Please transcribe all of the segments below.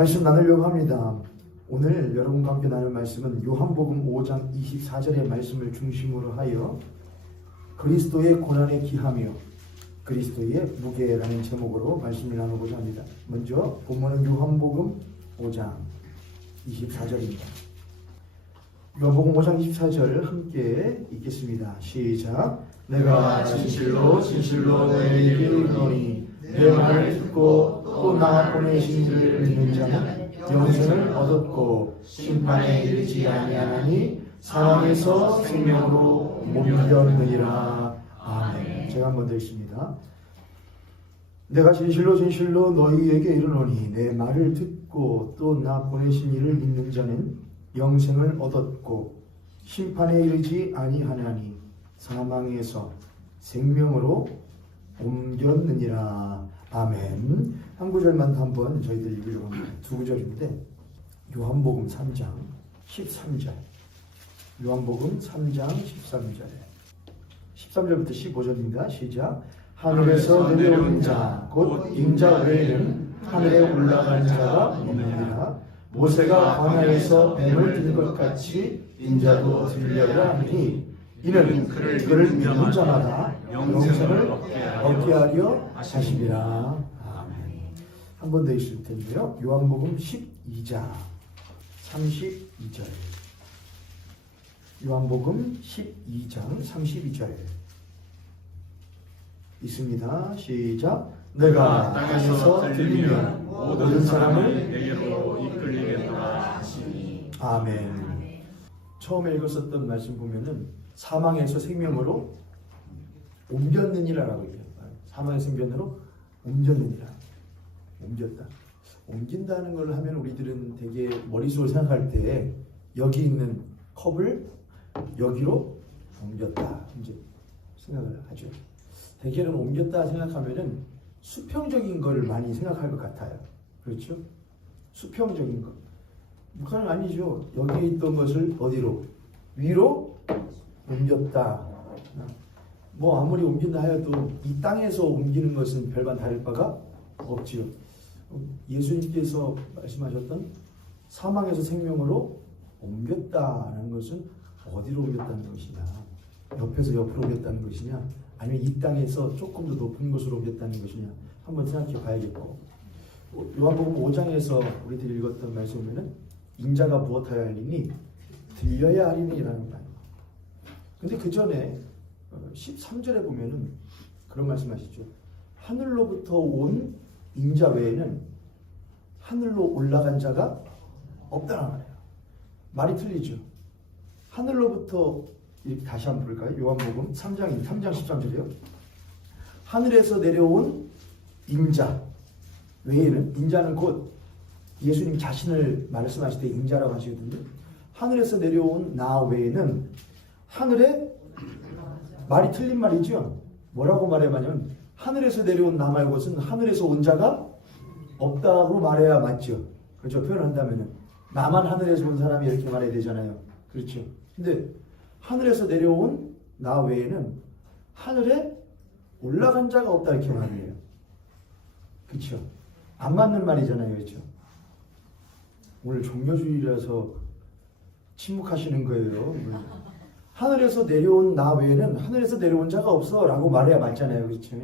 말씀 나누려고 합니다. 오늘 여러분과 함께 나눌 말씀은 요한복음 5장 24절의 말씀을 중심으로 하여 그리스도의 고난에 기하며 그리스도의 무게라는 제목으로 말씀을 나누고자 합니다. 먼저 본문은 요한복음 5장 24절입니다. 요한복음 5장 24절 함께 읽겠습니다. 시작. 내가 진실로 진실로 너희에게 이르노니 내 말을 듣고 또 나 보내신 이를 믿는 자는 영생을 얻었고 심판에 이르지 아니하나니 사망에서 생명으로 옮겨느니라. 아멘. 제가 한번 더 읽습니다. 내가 진실로 진실로 너희에게 이르노니 내 말을 듣고 또 나 보내신 이를 믿는 자는 영생을 얻었고 심판에 이르지 아니하나니 사망에서 생명으로 옮겼느니라. 아멘. 한 구절만 한번 저희들 읽으려고 합니다. 두 구절인데 요한복음 3장 13절 요한복음 3장 13절 13절부터 15절입니다. 시작. 하늘에서 내려온 자 곧 인자 외에는 하늘에 올라간 자가 없느니라. 모세가 광야에서 뱀을 든 것 같이 인자도 들려야 하니 이는 그를 믿는 자마다 영생을 얻게 하려 하심이라. 아멘. 한 번 더 있을 텐데요. 요한복음 12장 32절 요한복음 12장 32절 있습니다. 시작. 내가 땅에서 들리면 모든 사람을 내게로 이끌리겠노라 하시니. 아멘. 처음에 읽었었던 말씀 보면은 사망에서 생명으로 옮겼느니라라고 얘기해요. 사망의 생명으로 옮겼느니라. 옮겼다. 옮긴다는 걸 하면 우리들은 되게 머릿속으로 생각할 때 여기 있는 컵을 여기로 옮겼다. 이제 생각을 하죠. 대개는 옮겼다 생각하면은 수평적인 걸 많이 생각할 것 같아요. 그렇죠? 수평적인 것. 북한은 아니죠. 여기 있던 것을 어디로? 위로 옮겼다. 뭐 아무리 옮긴다 하여도 이 땅에서 옮기는 것은 별반 다를 바가 없지요. 예수님께서 말씀하셨던 사망에서 생명으로 옮겼다는 것은 어디로 옮겼다는 것이냐? 옆에서 옆으로 옮겼다는 것이냐? 아니면 이 땅에서 조금 더 높은 곳으로 옮겼다는 것이냐? 한번 생각해 봐야겠고. 요한복음 5장에서 우리들이 읽었던 말씀에는 인자가 무엇하여야 하리니 들려야 하리니라는 말. 근데 그 전에 13절에 보면은 그런 말씀하시죠. 하늘로부터 온 인자 외에는 하늘로 올라간 자가 없다는 말이에요. 말이 틀리죠. 하늘로부터 다시 한번 볼까요? 요한복음 3장 13절이요. 하늘에서 내려온 인자 외에는, 인자는 곧 예수님 자신을 말씀하실 때 인자라고 하시거든요. 하늘에서 내려온 나 외에는 하늘에, 말이 틀린 말이죠. 뭐라고 말해야하냐면 하늘에서 내려온 나 말고는 하늘에서 온 자가 없다고 말해야 맞죠. 그렇죠. 표현한다면은 나만 하늘에서 온 사람이 이렇게 말해야 되잖아요. 그렇죠. 근데 하늘에서 내려온 나 외에는 하늘에 올라간 자가 없다 이렇게 말해요. 그렇죠. 안 맞는 말이잖아요. 그렇죠. 오늘 종교주의라서 침묵하시는 거예요. 하늘에서 내려온 나 외에는 하늘에서 내려온 자가 없어 라고 말해야 맞잖아요. 그렇죠.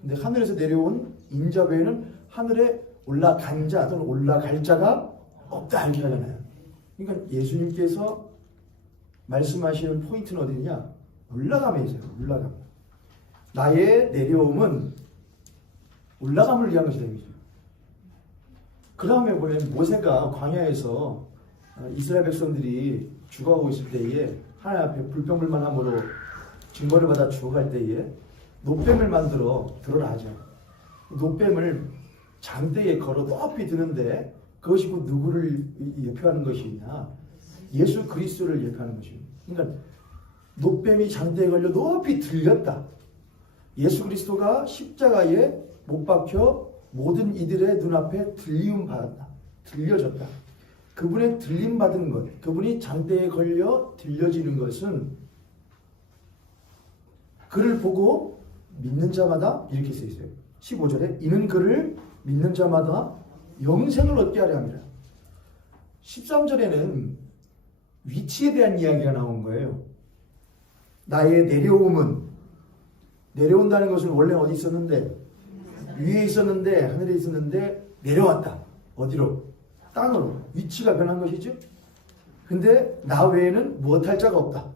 근데 하늘에서 내려온 인자 외에는 하늘에 올라간 자 또는 올라갈 자가 없다 이렇게 하잖아요. 그러니까 예수님께서 말씀하시는 포인트는 어디냐? 올라감에 있어요. 올라감. 나의 내려옴은 올라감을 위한 것이다. 그 다음에 보면 모세가 광야에서 이스라엘 백성들이 죽어가고 있을 때에 하나님 앞에 불평불만함으로 증거를 받아 죽어갈 때에 놋뱀을 만들어 들어라 하죠. 놋뱀을 장대에 걸어 높이 드는데 그것이 곧 누구를 예표하는 것이냐? 예수 그리스도를 예표하는 것입니다. 그러니까 놋뱀이 장대에 걸려 높이 들렸다. 예수 그리스도가 십자가에 못 박혀 모든 이들의 눈앞에 들림 받았다. 들려졌다. 그분의 들림 받은 것, 그분이 장대에 걸려 들려지는 것은 그를 보고 믿는 자마다 이렇게 써 있어요. 15절에 이는 그를 믿는 자마다 영생을 얻게 하려 합니다. 13절에는 위치에 대한 이야기가 나온 거예요. 나의 내려온다는 것은 원래 어디 있었는데? 위에 있었는데, 하늘에 있었는데 내려왔다. 어디로? 땅으로. 위치가 변한 것이죠. 근데 나 외에는 무엇할 자가 없다.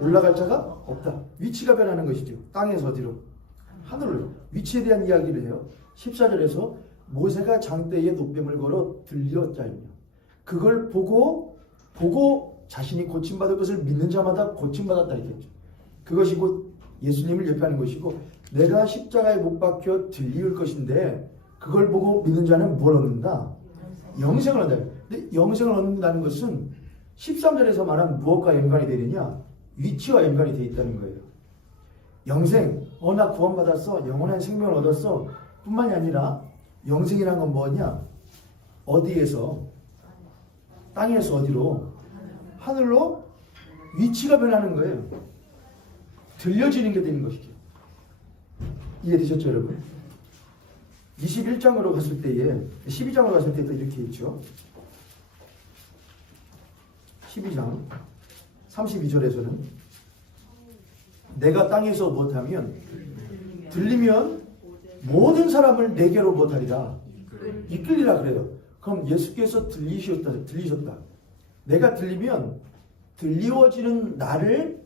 올라갈 자가 없다. 위치가 변하는 것이죠. 땅에서 어디로? 하늘로. 위치에 대한 이야기를 해요. 14절에서 모세가 장대에 놋뱀을 걸어 들렸자며 그걸 보고 자신이 고침받을 것을 믿는 자마다 고침받았다 했겠죠. 그것이 곧 예수님을 예표하는 것이고 내가 십자가에 못 박혀 들리울 것인데 그걸 보고 믿는 자는 뭘 얻는다? 영생을 얻는다. 근데 영생을 얻는다는 것은 13절에서 말한 무엇과 연관이 되느냐? 위치와 연관이 되어 있다는 거예요. 영생, 나 구원받았어. 영원한 생명을 얻었어. 뿐만이 아니라 영생이란 건 뭐냐? 어디에서? 땅에서 어디로? 하늘로 위치가 변하는 거예요. 들려지는 게 되는 것이죠. 이해되셨죠, 여러분? 21장으로 갔을 때에 12장으로 갔을 때도 이렇게 있죠. 12장 32절에서는 내가 땅에서 무엇하면 들리면 모든 사람을 내게로 무엇하리라 이끌리라 그래요. 그럼 예수께서 들리셨다. 내가 들리면 들리워지는 나를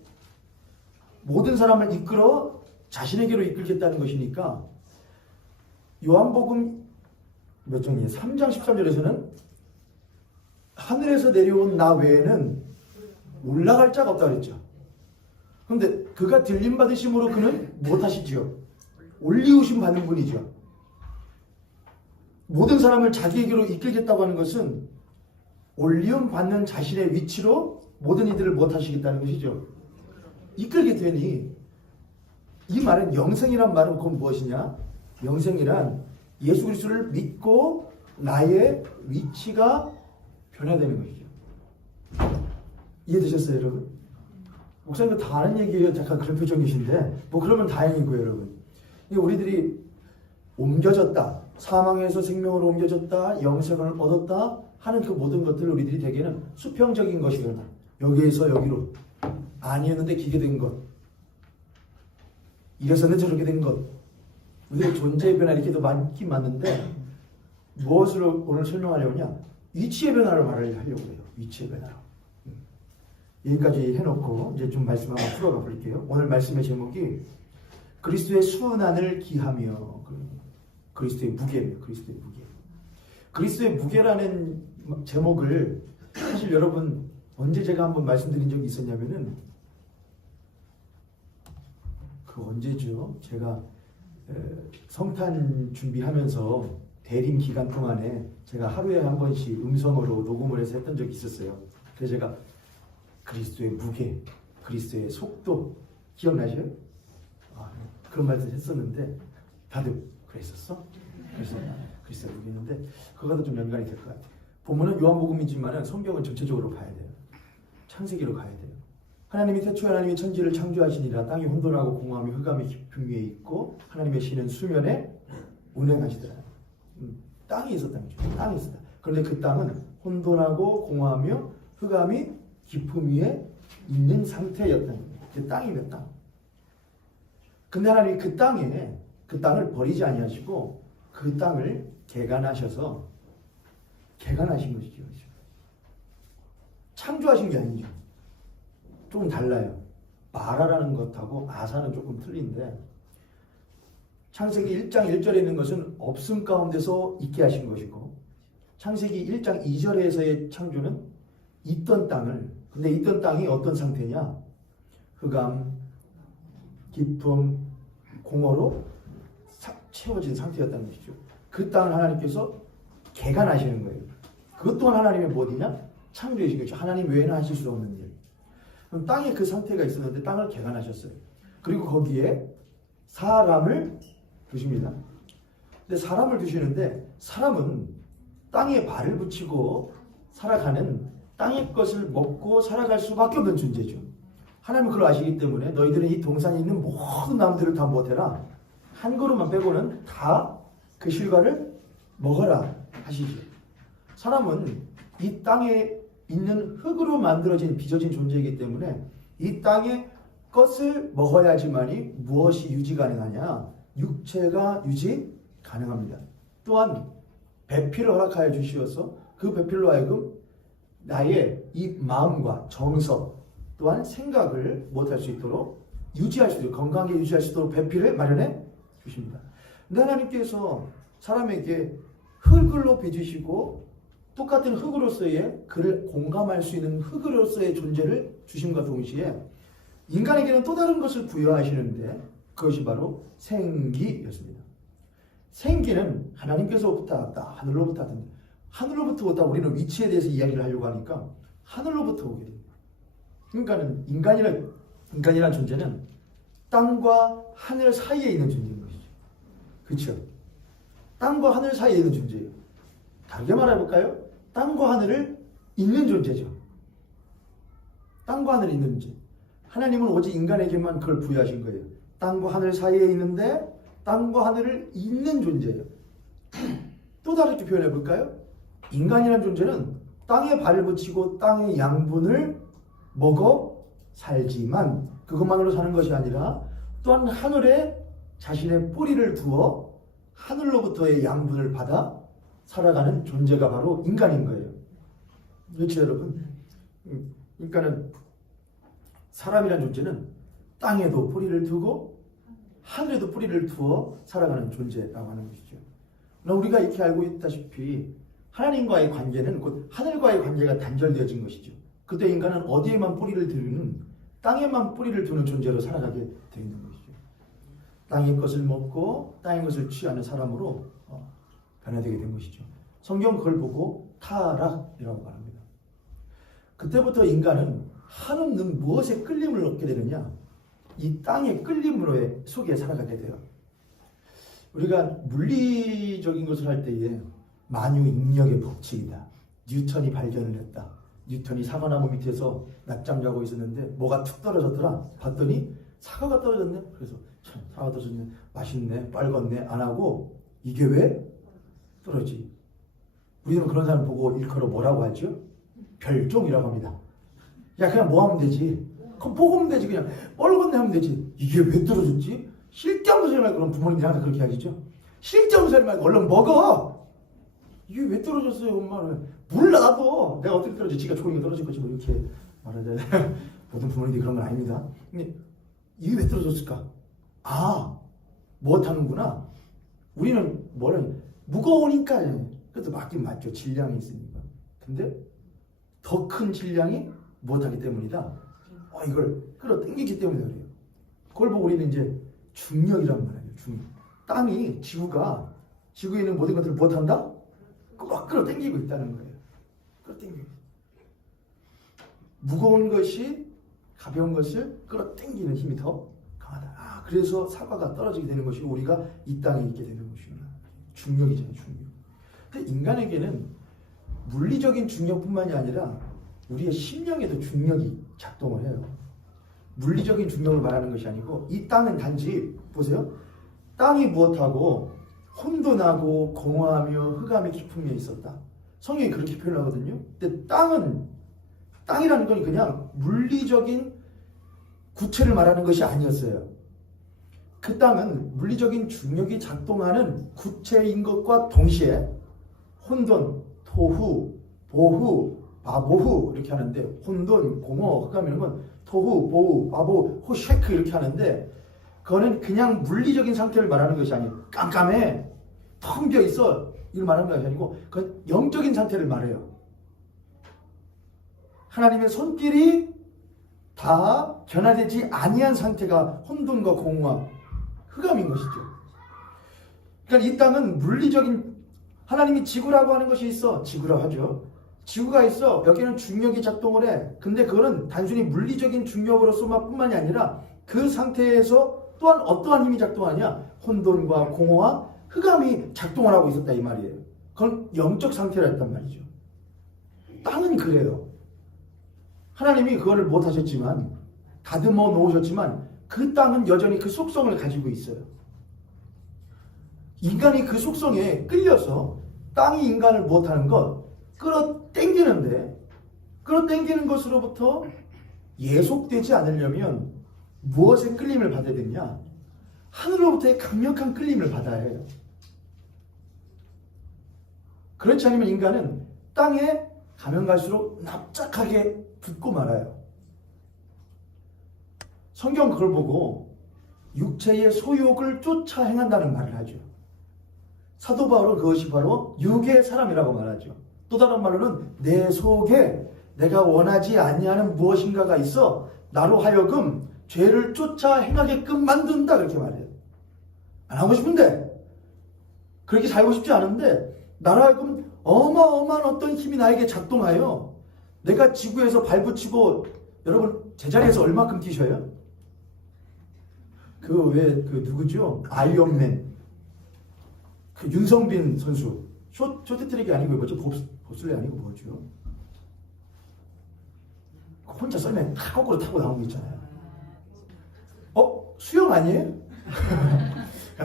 모든 사람을 이끌어 자신에게로 이끌겠다는 것이니까 요한복음 몇 장이에요? 3장 13절에서는 하늘에서 내려온 나 외에는 올라갈 자가 없다 그랬죠. 그런데 그가 들림 받으심으로 그는 무엇하시지요? 올리우심 받는 분이죠. 모든 사람을 자기에게로 이끌겠다고 하는 것은 올리움 받는 자신의 위치로 모든 이들을 무엇하시겠다는 것이죠. 이끌게 되니 이 말은 영생이란 말은 그건 무엇이냐? 영생이란 예수 그리스도를 믿고 나의 위치가 변화되는 것이죠. 이해되셨어요, 여러분? 목사님도 다 아는 얘기예요. 약간 그런 표정이신데 뭐 그러면 다행이고요, 여러분. 우리들이 옮겨졌다, 사망에서 생명으로 옮겨졌다, 영생을 얻었다 하는 그 모든 것들을 우리들이 대개는 수평적인 것이거나 여기에서 여기로 아니었는데 기게 된 것, 이래서는 저렇게 된 것, 우리의 존재의 변화 이렇게도 많긴 맞는데 무엇으로 오늘 설명하려냐? 위치의 변화를 말하려고 해요. 위치의 변화로. 여기까지 해놓고 이제 좀 말씀 한번 풀어가 볼게요. 오늘 말씀의 제목이 그리스도의 순환을 기하며, 그리스도의 무게예요. 그리스도의 무게. 그리스도의 무게라는 제목을 사실 여러분 언제 제가 한번 말씀드린 적이 있었냐면은 그 언제죠? 제가 성탄 준비하면서 대림 기간 동안에 제가 하루에 한 번씩 음성으로 녹음을 해서 했던 적이 있었어요. 그래서 제가 그리스도의 무게, 그리스도의 속도 기억나셔요? 그런 말들 했었는데 다들 그랬었어? 그래서 그리스도의 무게인데 그거도 좀 연관이 될 것 같아요. 본문은 요한복음이지만 성경은 전체적으로 봐야 돼요. 창세기로 가야 돼요. 하나님이 태초에 하나님이 천지를 창조하시니라. 땅이 혼돈하고 공허함이 흑암이 깊음 위에 있고 하나님의 신은 수면에 운행하시더라. 땅이 있었다는 거죠. 땅이 있었다. 그런데 그 땅은 혼돈하고 공허하며 흑암이 깊음 위에 있는 상태였다는 거예요. 그 땅이면 땅. 근데 하나님이 그 땅을 버리지 아니하시고 그 땅을 개간하셔서 개간하신 것이죠. 창조하신 게 아니죠. 조금 달라요. 마라라는 것하고 아사는 조금 틀린데 창세기 1장 1절에 있는 것은 없음 가운데서 있게 하신 것이고 창세기 1장 2절에서의 창조는 있던 땅을, 근데 있던 땅이 어떤 상태냐? 흑암, 깊음, 공허로 채워진 상태였다는 것이죠. 그 땅을 하나님께서 개간하시는 거예요. 그것 또한 하나님의 무엇이냐? 창조이신 거죠. 하나님 외에는 하실 수 없는 일. 그럼 땅에 그 상태가 있었는데 땅을 개간하셨어요. 그리고 거기에 사람을 두십니다. 근데 사람을 두시는데 사람은 땅에 발을 붙이고 살아가는 땅의 것을 먹고 살아갈 수밖에 없는 존재죠. 하나님은 그걸 아시기 때문에 너희들은 이 동산에 있는 모든 나무들을 다 못해라. 한 그루만 빼고는 다 그 실과를 먹어라. 하시죠. 사람은 이 땅에 있는 흙으로 만들어진 빚어진 존재이기 때문에 이 땅의 것을 먹어야지만이 무엇이 유지 가능하냐? 육체가 유지 가능합니다. 또한 배필을 허락하여 주시어서 그 배필로 하여금 나의 이 마음과 정서 또한 생각을 못할 수 있도록 유지할 수 있도록 건강하게 유지할 수 있도록 배필을 마련해 주십니다. 근데 하나님께서 사람에게 흙으로 빚으시고 똑같은 흙으로서의 그를 공감할 수 있는 흙으로서의 존재를 주심과 동시에 인간에게는 또 다른 것을 부여하시는데 그것이 바로 생기였습니다. 생기는 하나님께서부터 왔다, 하늘로부터 왔는데 하늘로부터 왔다 우리는 위치에 대해서 이야기를 하려고 하니까 하늘로부터 오게 됩니다. 그러니까 인간이란 존재는 땅과 하늘 사이에 있는 존재인 것이죠. 그렇죠? 땅과 하늘 사이에 있는 존재예요. 다르게 말해볼까요? 땅과 하늘을 잇는 존재죠. 땅과 하늘을 잇는 존재. 하나님은 오직 인간에게만 그걸 부여하신 거예요. 땅과 하늘 사이에 있는데 땅과 하늘을 잇는 존재예요. 또 다르게 표현해 볼까요? 인간이라는 존재는 땅에 발을 붙이고 땅의 양분을 먹어 살지만 그것만으로 사는 것이 아니라 또한 하늘에 자신의 뿌리를 두어 하늘로부터의 양분을 받아 살아가는 존재가 바로 인간인 거예요. 그렇죠, 여러분? 그러니까는 사람이라는 존재는 땅에도 뿌리를 두고 하늘에도 뿌리를 두어 살아가는 존재라고 하는 것이죠. 우리가 이렇게 알고 있다시피 하나님과의 관계는 곧 하늘과의 관계가 단절되어진 것이죠. 그때 인간은 어디에만 뿌리를 두는 땅에만 뿌리를 두는 존재로 살아가게 되어 있는 것이죠. 땅의 것을 먹고 땅의 것을 취하는 사람으로 변화되게 된 것이죠. 성경 그걸 보고 타락이라고 말합니다. 그때부터 인간은 한없는 무엇에 끌림을 얻게 되느냐? 이 땅의 끌림으로 속에 살아가게 돼요. 우리가 물리적인 것을 할 때에 만유인력의 법칙이다. 뉴턴이 발견을 했다. 뉴턴이 사과나무 밑에서 낮잠 자고 있었는데 뭐가 툭 떨어졌더라. 봤더니 사과가 떨어졌네. 그래서 참 사과 떨어졌네. 맛있네. 빨갛네. 안 하고 이게 왜 떨어지? 우리는 그런 사람 보고 일컬어 뭐라고 하죠? 별종이라고 합니다. 야 그냥 뭐 하면 되지? 그럼 보고 하면 되지. 그냥 빨갛네 하면 되지. 이게 왜 떨어졌지? 쓸데없는 소리 말고 그럼 부모님들이 항상 그렇게 하시죠? 쓸데없는 소리 말고 얼른 먹어! 이게 왜 떨어졌어요 엄마는? 몰라 나도 내가 어떻게 떨어져 지가 좋으니까 떨어질 거지 뭐 이렇게 말하잖아요. 모든 부모님들이 그런 건 아닙니다. 근데 이게 왜 떨어졌을까? 아 못하는구나. 우리는 뭐라 무거우니까 그래도 맞긴 맞죠. 질량이 있으니까. 근데 더 큰 질량이 못하기 때문이다. 이걸 끌어당기기 때문에 그래요. 그걸 보고 우리는 이제 중력이란 말이에요. 중력. 땅이 지구에 있는 모든 것들을 못한다? 막 끌어당기고 있다는 거예요. 끌어당기고. 무거운 것이 가벼운 것을 끌어당기는 힘이 더 강하다. 그래서 사과가 떨어지게 되는 것이고 우리가 이 땅에 있게 되는 것이구나. 중력이잖아요. 중력. 근데 인간에게는 물리적인 중력뿐만이 아니라 우리의 심령에도 중력이 작동을 해요. 물리적인 중력을 말하는 것이 아니고 이 땅은 단지 보세요. 땅이 무엇하고 혼돈하고 공허하며 흑암의 깊음에 있었다. 성경이 그렇게 표현하거든요. 근데 땅이라는 건 그냥 물리적인 구체를 말하는 것이 아니었어요. 그 땅은 물리적인 중력이 작동하는 구체인 것과 동시에 혼돈, 토후, 보후, 바보후 이렇게 하는데 혼돈, 공허, 흑암 이런 건 토후, 보후, 바보, 호쉐크 이렇게 하는데 그거는 그냥 물리적인 상태를 말하는 것이 아니에요. 깜깜해, 텅 비어 있어 이걸 말하는 것이 아니고 그건 영적인 상태를 말해요. 하나님의 손길이 다 변화되지 아니한 상태가 혼돈과 공허와 흑암인 것이죠. 그러니까 이 땅은 물리적인 하나님이 지구라고 하는 것이 있어. 지구라고 하죠. 지구가 있어. 여기는 중력이 작동을 해. 근데 그거는 단순히 물리적인 중력으로서만 뿐만이 아니라 그 상태에서 또한 어떠한 힘이 작동하냐? 혼돈과 공허와 흑암이 작동을 하고 있었다 이 말이에요. 그건 영적 상태라 했단 말이죠. 땅은 그래요. 하나님이 그거를 못하셨지만 다듬어 놓으셨지만 그 땅은 여전히 그 속성을 가지고 있어요. 인간이 그 속성에 끌려서 땅이 인간을 무엇하는 것? 끌어당기는데, 끌어당기는 것으로부터 예속되지 않으려면 무엇의 끌림을 받아야 되냐? 하늘로부터의 강력한 끌림을 받아야 해요. 그렇지 않으면 인간은 땅에 가면 갈수록 납작하게 붙고 말아요. 성경 그걸 보고 육체의 소욕을 쫓아 행한다는 말을 하죠. 사도 바울은 그것이 바로 육의 사람이라고 말하죠. 또 다른 말로는 내 속에 내가 원하지 아니하는 무엇인가가 있어 나로 하여금 죄를 쫓아 행하게끔 만든다, 그렇게 말해요. 안 하고 싶은데, 그렇게 살고 싶지 않은데 나로 하여금 어마어마한 어떤 힘이 나에게 작동하여 내가 지구에서 발붙이고, 여러분 제자리에서 얼마큼 뛰셔요? 그 누구죠? 아이언맨 그 윤성빈 선수 쇼트트랙이 아니고 뭐죠? 봅슬레이 아니고 뭐죠? 혼자 썰매 탁 거꾸로 타고 나오는 거 있잖아요. 수영 아니에요?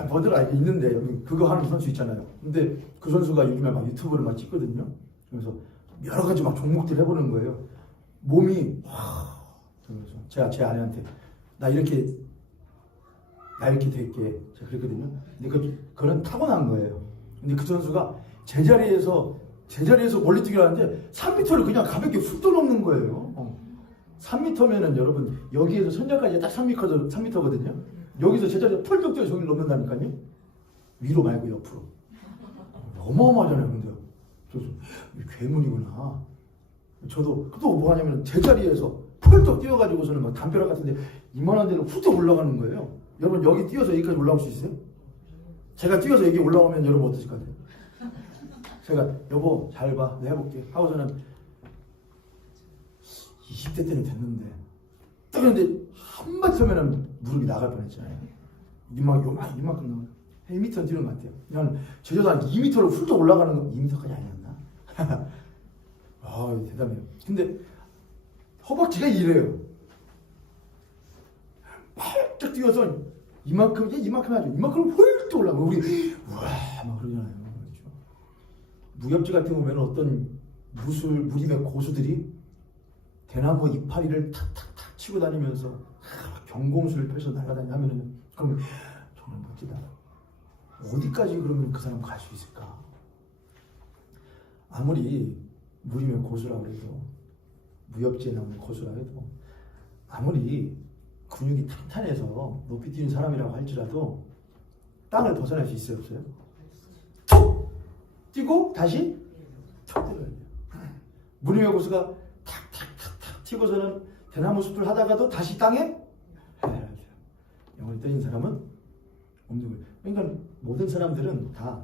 뭐더라 있는데 그거 하는 선수 있잖아요. 근데 그 선수가 요즘에 막 유튜브를 막 찍거든요. 그래서 여러 가지 막 종목들 해보는 거예요. 몸이 그래서 제가 제 아내한테 나 이렇게 될게 제가 그랬거든요. 근데 그건 타고난 거예요. 근데 그 선수가 제자리에서 멀리뛰기를 하는데 3m를 그냥 가볍게 훅 넘는 거예요. 3m면은 여러분 여기에서 선장까지 딱 3m거든요. 여기서 제자리에 펄쩍 뛰어 저기를 넘는다니까요. 위로 말고 옆으로. 어마어마하잖아요. 근데 저도 괴물이구나. 저도 또 뭐 하냐면 제자리에서 펄쩍 뛰어가지고서는 막 담벼락 같은데 이만한 데로 훅 올라가는 거예요. 여러분 여기 뛰어서 여기까지 올라올 수 있어요? 제가 뛰어서 여기 올라오면 여러분 어떠실 것 같아요? 제가 여보 잘 봐, 내가 해볼게 하고서는 20대 때는 됐는데 딱 했는데 한마디 서면은 무릎이 나갈 뻔했잖아요. 이만큼 나와요. 1m는 뛰는 것 같아요. 그냥 제자도 한 2m로 훌쩍 올라가는 거 2m까지 아니었나? 대단해요. 근데 허벅지가 이래요. 팔짝 뛰어서 이만큼 하죠. 이만큼 훌쩍 올라가고 우리 막 그러잖아요. 그렇죠? 무협지 같은 거 보면 어떤 무림의 고수들이 대나무 이파리를 탁탁탁 치고 다니면서 경공수를 펴서 날아다니면은 그러면 정말 멋지다. 어디까지 그러면 그 사람 갈 수 있을까? 아무리 무림의 고수라고 해도 무협지에 나오는 고수라고 해도 아무리 근육이 탄탄해서 높이 뛰는 사람이라고 할지라도 땅을 벗어날 수 있어요, 없어요? 툭! 뛰고 다시 툭 들어야 돼요. 무림의 고수가 탁탁탁탁 튀고서는 대나무 숲을 하다가도 다시 땅에 영혼이 떠있는 사람은 없는 거예요. 그러니까 모든 사람들은 다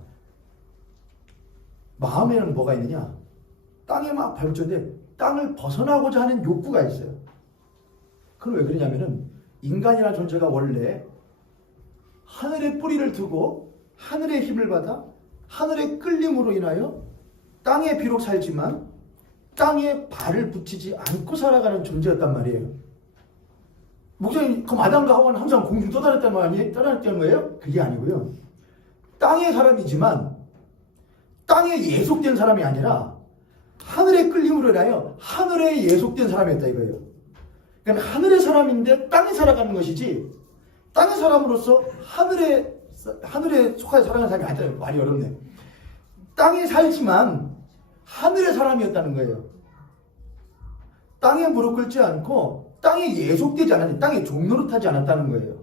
마음에는 뭐가 있느냐? 땅에 막 발붙였는데 땅을 벗어나고자 하는 욕구가 있어요. 그건 왜 그러냐면은 인간이라는 존재가 원래 하늘에 뿌리를 두고 하늘의 힘을 받아 하늘의 끌림으로 인하여 땅에 비록 살지만 땅에 발을 붙이지 않고 살아가는 존재였단 말이에요. 목사님, 그럼 아담과 하와는 항상 공중 떠다녔다는 거예요? 그게 아니고요. 땅의 사람이지만 땅에 예속된 사람이 아니라 하늘의 끌림으로 인하여 하늘에 예속된 사람이었다 이거예요. 그러니까 하늘의 사람인데 땅에 살아가는 것이지 땅의 사람으로서 하늘에 속하여 살아가는 사람이 아니잖아요. 말이 어렵네. 땅에 살지만 하늘의 사람이었다는 거예요. 땅에 무릎 꿇지 않고 땅에 예속되지 않았는데 땅에 종노릇하지 않았다는 거예요.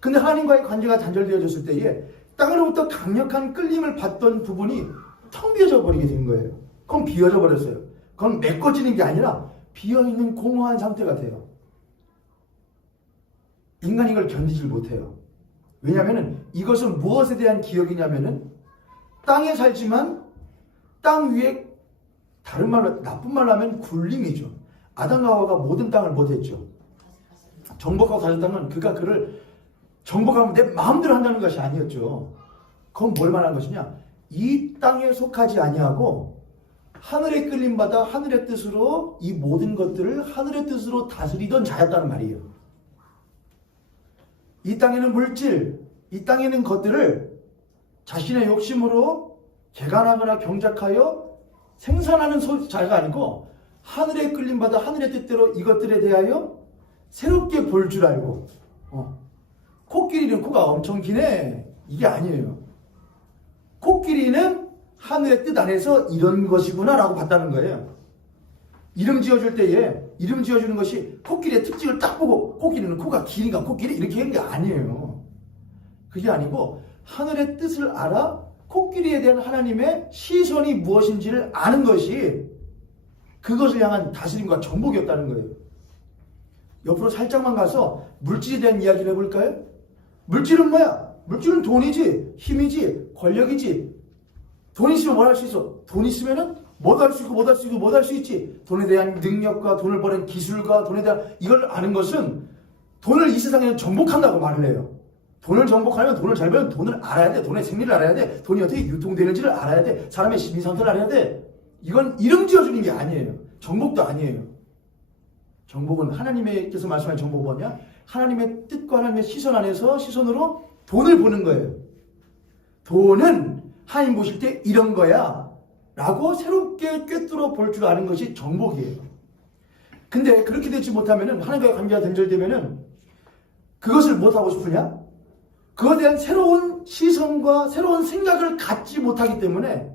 근데 하나님과의 관계가 단절되어졌을 때에 땅으로부터 강력한 끌림을 받던 부분이 텅 비어져 버리게 된 거예요. 그럼 비어져 버렸어요. 그건 메꿔지는 게 아니라 비어있는 공허한 상태가 돼요. 인간이 이걸 견디질 못해요. 왜냐하면 이것은 무엇에 대한 기억이냐면은 땅에 살지만 땅 위에 다른 말로 나쁜 말로 하면 굴림이죠. 아담과 하와가 모든 땅을 못했죠. 정복하고 다녔다면 그가 그를 정복하면 내 마음대로 한다는 것이 아니었죠. 그건 뭘 말하는 것이냐? 이 땅에 속하지 아니하고 하늘에 끌림받아 하늘의 뜻으로 이 모든 것들을 하늘의 뜻으로 다스리던 자였다는 말이에요. 이 땅에는 물질, 이 땅에는 것들을 자신의 욕심으로 개간하거나 경작하여 생산하는 자가 아니고 하늘에 끌림받아 하늘의 뜻대로 이것들에 대하여 새롭게 볼 줄 알고 코끼리는 코가 엄청 기네. 이게 아니에요. 코끼리는 하늘의 뜻 안에서 이런 것이구나 라고 봤다는 거예요. 이름 지어줄 때에 이름 지어주는 것이 코끼리의 특징을 딱 보고 코끼리는 코가 기니까 코끼리 이렇게 하는 게 아니에요. 그게 아니고 하늘의 뜻을 알아 코끼리에 대한 하나님의 시선이 무엇인지를 아는 것이 그것을 향한 다스림과 정복이었다는 거예요. 옆으로 살짝만 가서 물질에 대한 이야기를 해볼까요? 물질은 뭐야? 물질은 돈이지, 힘이지, 권력이지. 돈 있으면 뭘 할 수 있어? 돈 있으면은 뭐도 할 수 있고 뭐도 할 수 있고 뭐도 할 수 있지. 돈에 대한 능력과 돈을 버는 기술과 돈에 대한 이걸 아는 것은 돈을 이 세상에는 정복한다고 말을 해요. 돈을 정복하려면 돈을 잘 벌면 돈을 알아야 돼. 돈의 생리를 알아야 돼. 돈이 어떻게 유통되는지를 알아야 돼. 사람의 심리 상태를 알아야 돼. 이건 이름 지어주는 게 아니에요. 정복도 아니에요. 정복은 하나님께서 말씀하신 정복은 뭐냐? 하나님의 뜻과 하나님의 시선 안에서 시선으로 돈을 보는 거예요. 돈은 하나님 보실 때 이런 거야 라고 새롭게 꿰뚫어 볼 줄 아는 것이 정복이에요. 근데 그렇게 되지 못하면은 하나님과 관계가 단절되면은 그것을 못하고 싶으냐? 그것에 대한 새로운 시선과 새로운 생각을 갖지 못하기 때문에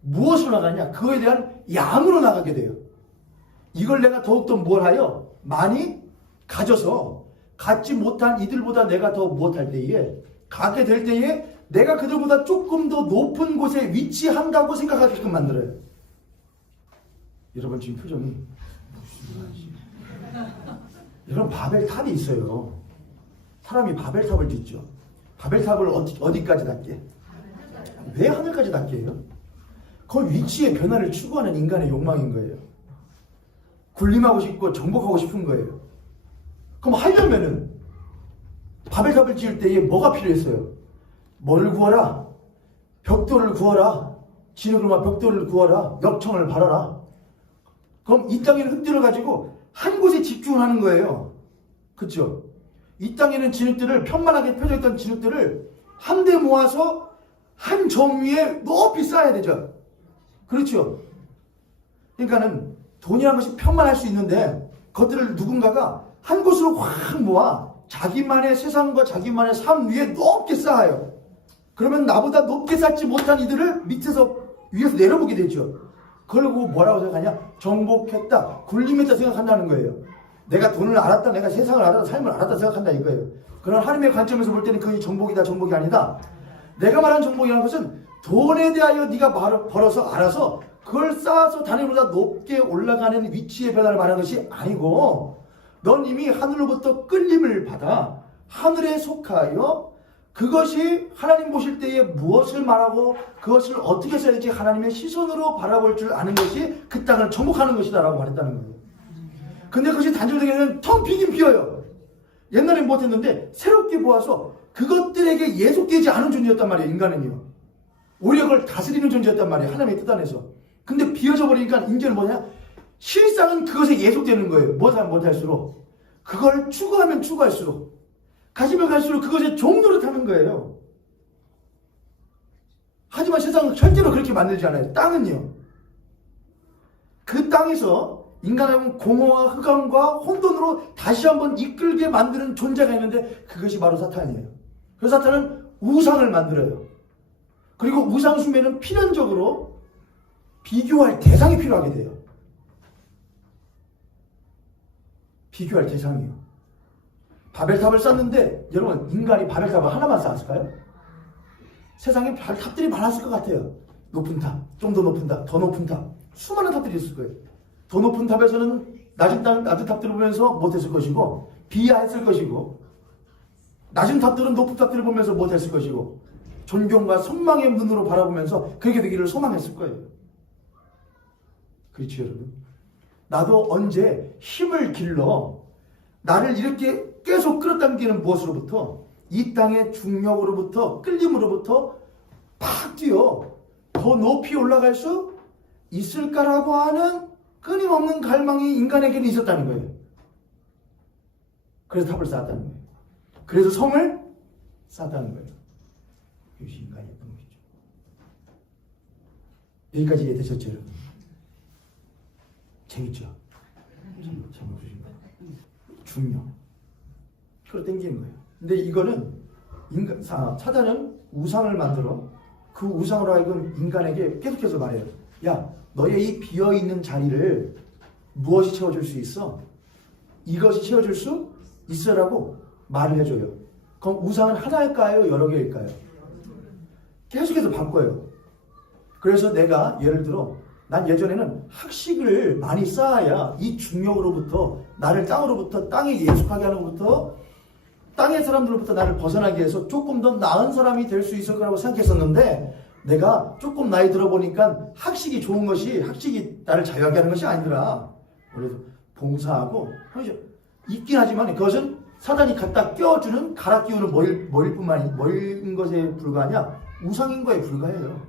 무엇으로 나가냐? 그거에 대한 양으로 나가게 돼요. 이걸 내가 더욱더 뭘 하여? 많이 가져서 갖지 못한 이들보다 내가 더 못할 때에 갖게 될 때에 내가 그들보다 조금 더 높은 곳에 위치한다고 생각하게끔 만들어요. 여러분 지금 표정이 여러분 바벨탑이 있어요. 사람이 바벨탑을 짓죠. 바벨탑을 어디까지 닿게? 왜 하늘까지 닿게 해요? 그 위치의 변화를 추구하는 인간의 욕망인 거예요. 군림하고 싶고 정복하고 싶은 거예요. 그럼 하려면은 바벨탑을 지을 때에 뭐가 필요했어요? 뭐를 구하라? 벽돌을 구하라. 진흙으로만 벽돌을 구하라. 역청을 바라라. 그럼 이 땅에는 흙들을 가지고 한 곳에 집중하는 거예요. 그렇죠? 이 땅에는 진흙들을 편만하게 펴져 있던 진흙들을 한데 모아서 한 점 위에 높이 쌓아야 되죠. 그렇죠? 그러니까는 돈이라는 것이 편만할 수 있는데 그것들을 누군가가 한 곳으로 확 모아 자기만의 세상과 자기만의 삶 위에 높게 쌓아요. 그러면 나보다 높게 쌓지 못한 이들을 밑에서 위에서 내려보게 되죠. 그걸 보고 뭐라고 생각하냐? 정복했다, 군림했다 생각한다는 거예요. 내가 돈을 알았다, 내가 세상을 알았다, 삶을 알았다 생각한다 이거예요. 그러나 하나님의 관점에서 볼 때는 그게 정복이다, 정복이 아니다. 내가 말한 정복이라는 것은 돈에 대하여 네가 벌어서 알아서 그걸 쌓아서 단위보다 높게 올라가는 위치의 변화를 말하는 것이 아니고 넌 이미 하늘로부터 끌림을 받아 하늘에 속하여 그것이 하나님 보실 때에 무엇을 말하고 그것을 어떻게 써야 될지 하나님의 시선으로 바라볼 줄 아는 것이 그 땅을 정복하는 것이다 라고 말했다는 거예요. 근데 그것이 단절되기에는 텅 비긴 비어요. 옛날엔 못했는데 새롭게 보아서 그것들에게 예속되지 않은 존재였단 말이에요. 인간은요. 오히려 그걸 다스리는 존재였단 말이에요. 하나님의 뜻 안에서. 근데 비어져 버리니까 인간은 뭐냐? 실상은 그것에 예속되는 거예요. 못할수록. 그걸 추구하면 추구할수록. 가지면 갈수록 그것에 종로를 타는 거예요. 하지만 세상은 절대로 그렇게 만들지 않아요. 땅은요. 그 땅에서 인간은 공허와 흑암과 혼돈으로 다시 한번 이끌게 만드는 존재가 있는데 그것이 바로 사탄이에요. 그래서 사탄은 우상을 만들어요. 그리고 우상 숭배는 필연적으로 비교할 대상이 필요하게 돼요. 비교할 대상이요. 바벨탑을 쌓는데 여러분 인간이 바벨탑을 하나만 쌓았을까요? 세상에 탑들이 많았을 것 같아요. 높은 탑, 좀 더 높은 탑, 더 높은 탑, 수많은 탑들이 있을 거예요. 더 높은 탑에서는 낮은 탑들을 보면서 못했을 것이고 비하했을 것이고 낮은 탑들은 높은 탑들을 보면서 못했을 것이고 존경과 선망의 눈으로 바라보면서 그렇게 되기를 소망했을 거예요. 그렇죠 여러분? 나도 언제 힘을 길러 나를 이렇게 계속 끌어당기는 무엇으로부터 이 땅의 중력으로부터 끌림으로부터 팍 뛰어 더 높이 올라갈 수 있을까라고 하는 끊임없는 갈망이 인간에게는 있었다는 거예요. 그래서 탑을 쌓았다는 거예요. 그래서 성을 쌓았다는 거예요. 이것이 인간이었던 것이죠. 여기까지 이해되셨죠? 재밌죠? 중요. 그걸 땡기는 거예요. 근데 이거는 사단은 우상을 만들어 그 우상으로 하여금 인간에게 계속해서 말해요. 야, 너의 이 비어있는 자리를 무엇이 채워줄 수 있어? 이것이 채워줄 수 있어라고 말을 해줘요. 그럼 우상은 하나일까요? 여러 개일까요? 계속해서 바꿔요. 그래서 내가 예를 들어 난 예전에는 학식을 많이 쌓아야 이 중력으로부터 나를 땅으로부터 땅에 예속하게 하는 것부터 땅의 사람들로부터 나를 벗어나게 해서 조금 더 나은 사람이 될 수 있을 거라고 생각했었는데 내가 조금 나이 들어보니까 학식이 좋은 것이 학식이 나를 자유하게 하는 것이 아니더라. 그래서 봉사하고 있긴 하지만 그것은 사단이 갖다 껴주는 갈아 끼우는 뭐인 것에 불과하냐 우상인 거에 불과해요.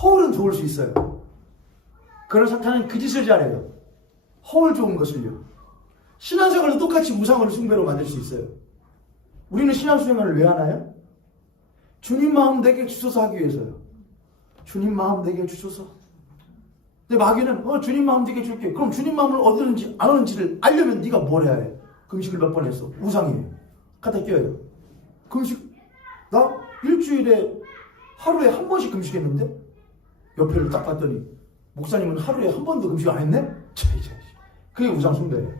허울은 좋을 수 있어요. 그런 사탄은 그 짓을 잘해요. 허울 좋은 것을요. 신앙생활도 똑같이 우상을 숭배로 만들 수 있어요. 우리는 신앙생활을 왜 하나요? 주님 마음 내게 주소서 하기 위해서요. 주님 마음 내게 주소서. 근데 마귀는 주님 마음 내게 줄게. 그럼 주님 마음을 얻는지 안 얻는지를 알려면 네가 뭘 해야 해? 금식을 몇 번 했어? 우상이에요. 갖다 껴요. 금식 나 일주일에 하루에 한 번씩 금식했는데 옆에를 딱 봤더니 목사님은 하루에 한 번도 금식 안 했네? 그게 우상 숭배예요.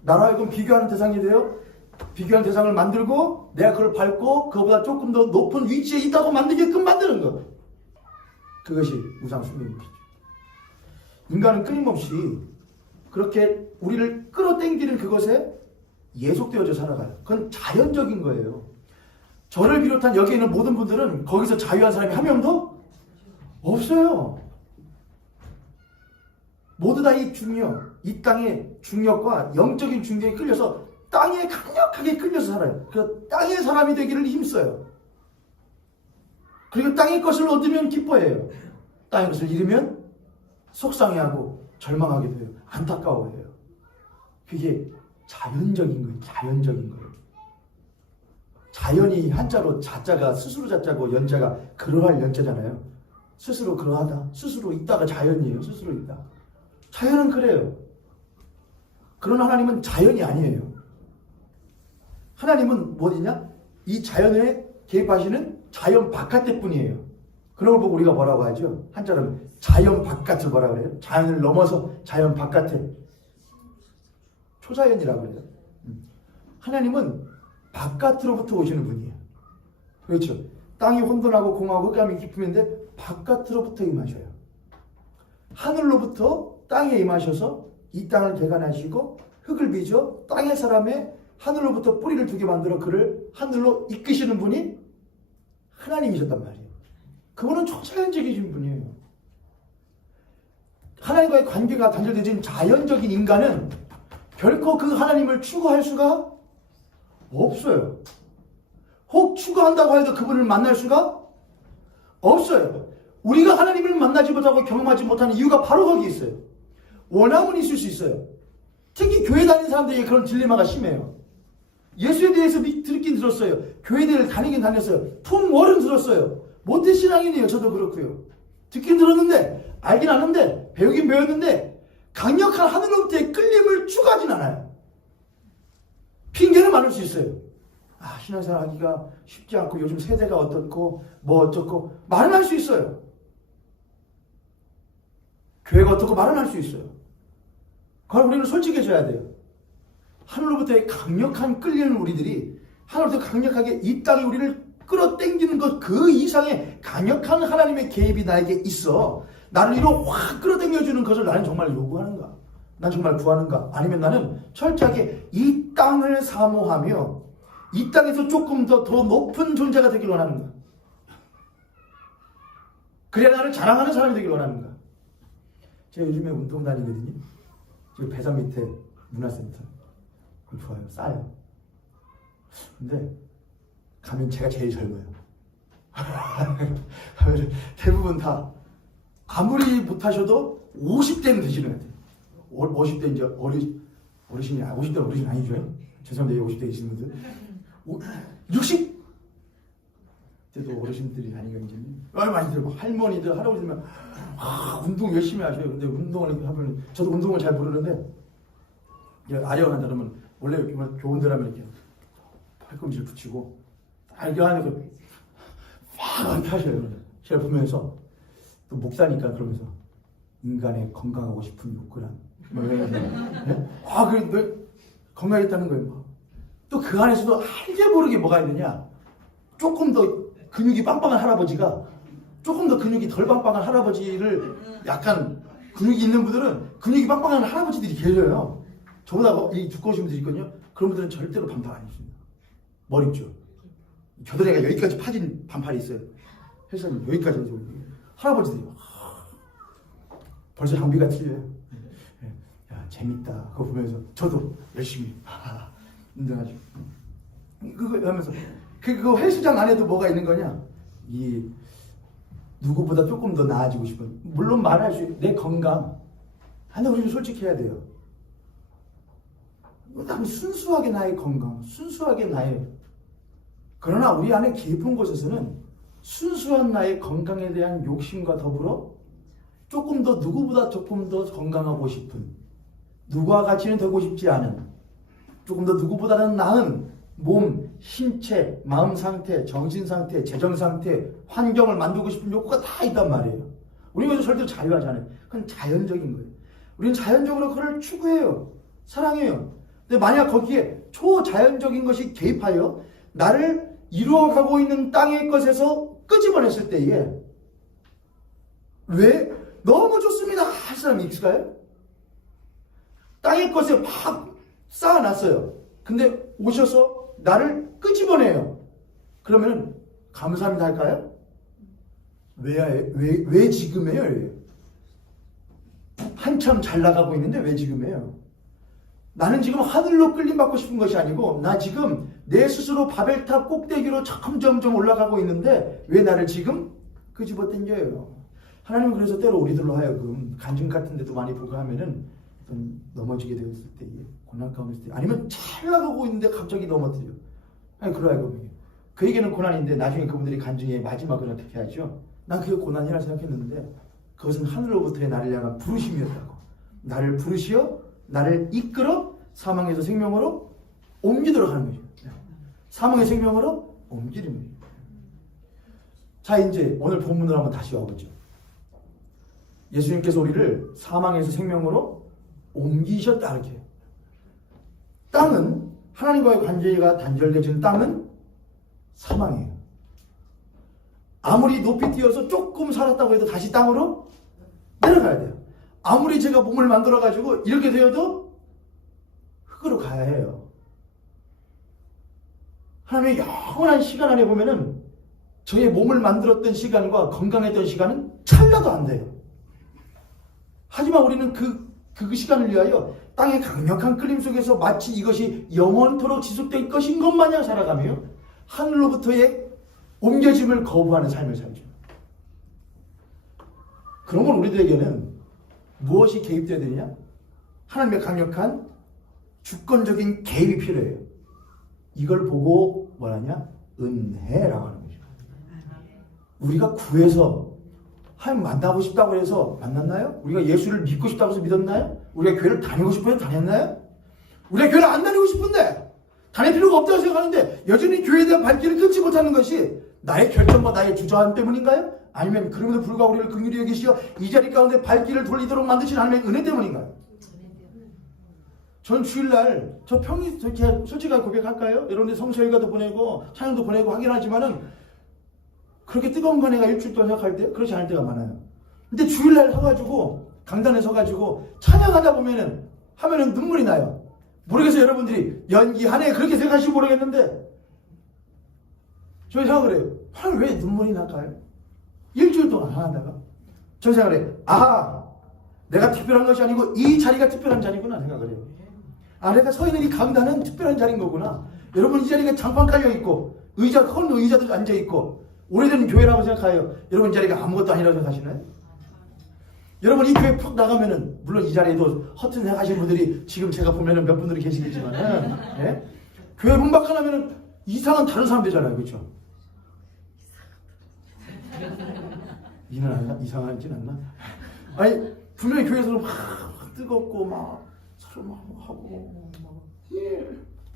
나로 하여금 비교하는 대상이 돼요. 비교하는 대상을 만들고 내가 그걸 밟고 그거보다 조금 더 높은 위치에 있다고 만들게끔 만드는 것. 그것이 우상 숭배입니다. 인간은 끊임없이 그렇게 우리를 끌어당기는 그것에 예속되어져 살아가요. 그건 자연적인 거예요. 저를 비롯한 여기 있는 모든 분들은 거기서 자유한 사람이 한 명도 없어요. 모두 다 이 중력, 이 땅의 중력과 영적인 중력에 끌려서 땅에 강력하게 끌려서 살아요. 그래서 땅의 사람이 되기를 힘써요. 그리고 땅의 것을 얻으면 기뻐해요. 땅의 것을 잃으면 속상해하고 절망하게 돼요. 안타까워해요. 그게 자연적인 거예요. 자연적인 거예요. 자연이 한자로 자자가 스스로 자자고 연자가 그러할 연자잖아요. 스스로 그러하다. 스스로 있다가 자연이에요. 스스로 있다. 자연은 그래요. 그런 하나님은 자연이 아니에요. 하나님은 뭐냐? 이 자연에 개입하시는 자연 바깥의 뿐이에요. 그런 걸 보고 우리가 뭐라고 하죠? 한자로 자연 바깥을 뭐라고 그래요? 자연을 넘어서 자연 바깥에 초자연이라고 그래요. 하나님은 바깥으로부터 오시는 분이에요. 그렇죠? 땅이 혼돈하고 공하고 흑암이 깊음인데 바깥으로부터 임하셔요. 하늘로부터 땅에 임하셔서 이 땅을 개간하시고 흙을 빚어 땅의 사람의 하늘로부터 뿌리를 두게 만들어 그를 하늘로 이끄시는 분이 하나님이셨단 말이에요. 그분은 초자연적이신 분이에요. 하나님과의 관계가 단절되어진 자연적인 인간은 결코 그 하나님을 추구할 수가 없어요. 혹 추구한다고 해도 그분을 만날 수가 없어요. 우리가 하나님을 만나지 못하고 경험하지 못하는 이유가 바로 거기 있어요. 원함은 있을 수 있어요. 특히 교회 다니는 사람들에게 그런 딜레마가 심해요. 예수에 대해서 듣긴 들었어요. 교회를 다니긴 다녔어요. 풍월은 들었어요. 못된 신앙인이에요. 저도 그렇고요. 듣긴 들었는데 알긴 아는데 배우긴 배웠는데 강력한 하늘로부터의 끌림을 추구하진 않아요. 핑계는 많을 수 있어요. 신앙생활 하기가 쉽지 않고 요즘 세대가 어떻고 뭐 어쩌고 말은 할 수 있어요. 교회가 어떻고 말은 할 수 있어요. 그럼 우리는 솔직해져야 돼요. 하늘로부터의 강력한 끌리는 우리들이 하늘로부터 강력하게 이 땅에 우리를 끌어당기는 것 그 이상의 강력한 하나님의 개입이 나에게 있어. 나를 이로 확 끌어당겨주는 것을 나는 정말 요구하는가? 난 정말 구하는가? 아니면 나는 철저하게 이 땅을 사모하며 이 땅에서 조금 더 높은 존재가 되길 원하는가? 그래야 나를 자랑하는 사람이 되길 원하는가? 제가 요즘에 운동 다니거든요. 지금 배산 밑에 문화센터. 좋아요. 싸요. 근데 가면 제가 제일 젊어요. 대부분 다 아무리 못하셔도 50대는 되시는 것 같아요. 50대 이제 어르신이 50대 어르신 아니죠? 죄송합니다. 50대 계시는 분들 60대 그때도 어르신들이 아닌가 이제 많이 들고 할머니들 할아버지들 운동 열심히 하셔요. 근데 운동을 하면 저도 운동을 잘 모르는데 아령한다 그러면 원래 교원들 하면 이렇게 팔꿈치를 붙이고 이렇게 하니까 막 하셔요. 제가 보면서 또 목사니까 그러면서 인간의 건강하고 싶은 욕구란 그래 건강했다는 거예요. 또 그 안에서도 알게 모르게 뭐가 있느냐, 조금 더 근육이 빵빵한 할아버지가 조금 더 근육이 덜 빵빵한 할아버지를 약간 근육이 있는 분들은 근육이 빵빵한 할아버지들이 계셔요. 저보다 이 두꺼우신 분들이 있거든요. 그런 분들은 절대로 반팔 안 입습니다. 머리 있죠. 겨드랑이가 여기까지 파진 반팔이 있어요. 헬스는 여기까지 해서 할아버지들이 벌써 장비가 틀려요. 야 재밌다 그거 보면서 저도 열심히 운동하죠. 그거 하면서 그 헬스장 안에도 뭐가 있는 거냐, 이 누구보다 조금 더 나아지고 싶은, 물론 말할 수 내 건강, 근데 우리는 솔직히 해야 돼요. 난 순수하게 나의 건강, 순수하게 나의, 그러나 우리 안에 깊은 곳에서는 순수한 나의 건강에 대한 욕심과 더불어 조금 더 누구보다 조금 더 건강하고 싶은, 누구와 같이는 되고 싶지 않은, 조금 더 누구보다는 나은 몸, 신체, 마음 상태, 정신 상태, 재정 상태, 환경을 만들고 싶은 욕구가 다 있단 말이에요. 우리가 절대로 자유하잖아요. 그건 자연적인 거예요. 우리는 자연적으로 그걸 추구해요. 사랑해요. 근데 만약 거기에 초자연적인 것이 개입하여 나를 이루어가고 있는 땅의 것에서 끄집어냈을 때에 왜 너무 좋습니다 할 사람이 있을까요? 땅의 것에 막 쌓아놨어요. 근데 오셔서 나를 끄집어내요. 그러면 감사합니다 할까요? 왜 지금 해요? 한참 잘 나가고 있는데 왜 지금 해요? 나는 지금 하늘로 끌림받고 싶은 것이 아니고 나 지금 내 스스로 바벨탑 꼭대기로 점점 올라가고 있는데 왜 나를 지금 끄집어 당겨요? 하나님은 그래서 때로 우리들로 하여금 간증 같은 데도 많이 보고 하면은 넘어지게 되었을 때, 고난 가운데 있을 때, 아니면 잘 나가고 있는데 갑자기 넘어뜨려. 아니 그러하여금 그에게는 고난인데 나중에 그분들이 간증의 마지막을 어떻게 하죠? 난 그게 고난이라 생각했는데 그것은 하늘로부터의 나를 향한 부르심이었다고. 나를 부르시어 나를 이끌어 사망에서 생명으로 옮기도록 하는 거죠. 사망의 생명으로 옮기는 거예요. 자, 이제 오늘 본문으로 한번 다시 와보죠. 예수님께서 우리를 사망에서 생명으로 옮기셨다 이렇게. 땅은 하나님과의 관계가 단절되어지는 땅은 사망이에요. 아무리 높이 뛰어서 조금 살았다고 해도 다시 땅으로 내려가야 돼요. 아무리 제가 몸을 만들어가지고 이렇게 되어도 흙으로 가야 해요. 하나님의 영원한 시간 안에 보면은 저의 몸을 만들었던 시간과 건강했던 시간은 찰나도 안 돼요. 하지만 우리는 그 시간을 위하여 땅의 강력한 끌림 속에서 마치 이것이 영원토록 지속될 것인 것 마냥 살아가며 하늘로부터의 옮겨짐을 거부하는 삶을 살죠. 그러면 우리들에게는 무엇이 개입되어야 되느냐? 하나님의 강력한 주권적인 개입이 필요해요. 이걸 보고 뭐라냐? 은혜라고 하는 거죠. 우리가 구해서 하나님 만나고 싶다고 해서 만났나요? 우리가 예수를 믿고 싶다고 해서 믿었나요? 우리가 교회를 다니고 싶어서 다녔나요? 우리가 교회를 안 다니고 싶은데 다닐 필요가 없다고 생각하는데 여전히 교회에 대한 발길을 끊지 못하는 것이 나의 결정과 나의 주저함 때문인가요? 아니면 그럼에도 불구하고 우리를 긍휼히 여기시어 이 자리 가운데 발길을 돌리도록 만드신 하나님의 은혜 때문인가요? 전 주일날 제가 솔직하게 고백할까요? 여러분들 성서일가도 보내고 찬양도 보내고 하긴 하지만은 그렇게 뜨거운 거 내가 일주일 동안 생각할 때 그렇지 않을 때가 많아요. 근데 주일날 서가지고 강단에 서가지고 찬양하다 보면은 하면은 눈물이 나요. 모르겠어요. 여러분들이 연기하네 그렇게 생각하시고 모르겠는데 저희 생각을 해요. 하나님 왜 눈물이 날까요? 일주일 동안 하다가 저희 생각을 해요. 내가 특별한 것이 아니고 이 자리가 특별한 자리구나 생각을 해요. 내가 서 있는 이 강단은 특별한 자리인 거구나. 여러분 이 자리가 장판 깔려있고 큰 의자도 앉아있고 오래된 교회라고 생각해요. 여러분 이 자리가 아무것도 아니라고 생각하시나요? 여러분 이 교회 푹 나가면은 물론 이 자리에도 허튼 생각하시는 분들이 지금 제가 보면은 몇 분들이 계시겠지만은 교회 문 밖에 나면은 이상한 다른 사람 되잖아요. 그렇죠? 이는 이상하진 않나? 아니 분명히 교회에서는 막 뜨겁고 막 서로 막 하고 막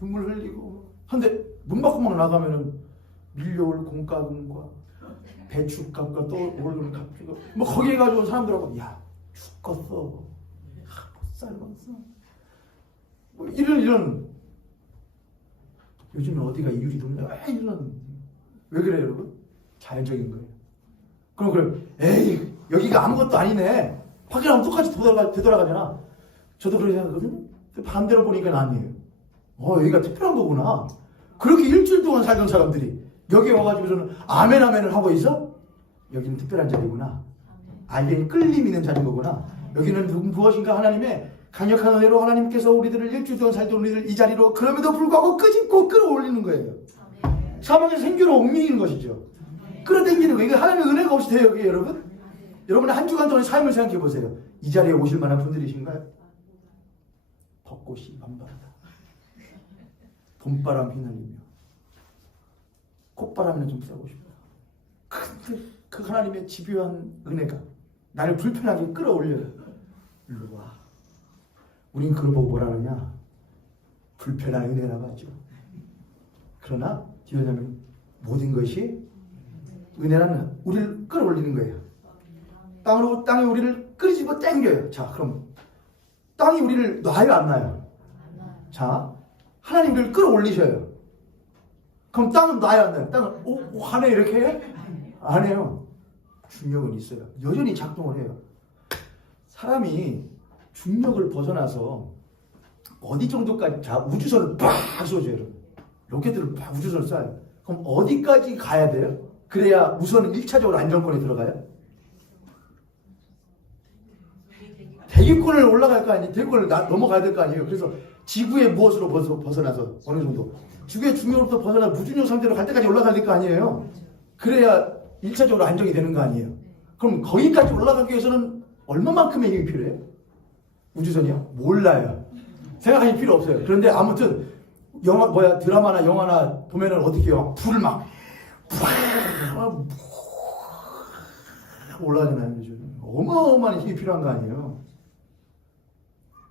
눈물 흘리고 한데 문 밖으로 나가면은 밀려올 공과금과 배추값과 또 오르는 값이고 뭐 거기에 가지고 사람들하고 야 죽겠어, 못 살겠어, 뭐 이런 요즘은 어디가 이율이 높냐 왜 그래요 여러분? 자연적인 거예요. 그럼 에이 여기가 아무것도 아니네 확인하면 똑같이 되돌아가잖아. 저도 그렇게 생각하거든요. 반대로 보니까 아니에요. 여기가 특별한 거구나. 그렇게 일주일 동안 살던 사람들이 여기 와가지고서는 아멘을 하고 있어? 여기는 특별한 자리구나. 여기는 끌림 있는 자리인 거구나. 여기는 무엇인가 하나님의 강력한 은혜로 하나님께서 우리들을 일주일 동안 살던 우리들 이 자리로 그럼에도 불구하고 끄집고 끌어올리는 거예요. 사망의 생기로 옮기는 것이죠. 끌어당기는 거예요. 이거 하나님의 은혜가 없이 돼요, 여기 여러분? 여러분의 한 주간 동안의 삶을 생각해 보세요. 이 자리에 오실 만한 분들이신가요? 벚꽃이 만발하다. 봄바람 휘날리며 콧바람이나 좀 쐬고 싶다. 근데 그 하나님의 집요한 은혜가 나를 불편하게 끌어올려요. 일로 와. 우린 그걸 보고 뭐라 그러냐? 불편한 은혜라고 하죠. 그러나 뒤에는 모든 것이 은혜라는 우리를 끌어올리는 거예요. 땅이 우리를 끌어집어 당겨요. 자, 그럼 땅이 우리를 놔요, 안 놔요? 자, 하나님 우리를 끌어올리셔요. 그럼 땅은 놔요, 안 놔요? 땅은 하네 이렇게 해? 안 해요. 중력은 있어요. 여전히 작동을 해요. 사람이 중력을 벗어나서 어디 정도까지, 자, 우주선을 팍 쏘줘요. 로켓을 팍 우주선을 쏴요. 그럼 어디까지 가야 돼요? 그래야 우선은 1차적으로 안정권에 들어가요? 대기권을 올라갈 거 아니에요? 대기권을 넘어가야 될 거 아니에요? 그래서 지구의 무엇으로 벗어나서 어느 정도 지구의 중력으로부터 벗어나 무중력 상태로 갈 때까지 올라가야 될 거 아니에요? 그래야 1차적으로 안정이 되는 거 아니에요? 그럼 거기까지 올라가기 위해서는 얼마만큼의 힘이 필요해요? 우주선이요? 몰라요. 생각하실 필요 없어요. 그런데 아무튼 드라마나 영화나 보면은 어떻게 해요? 불을 막 올라가잖아요. 어마어마한 힘이 필요한 거 아니에요?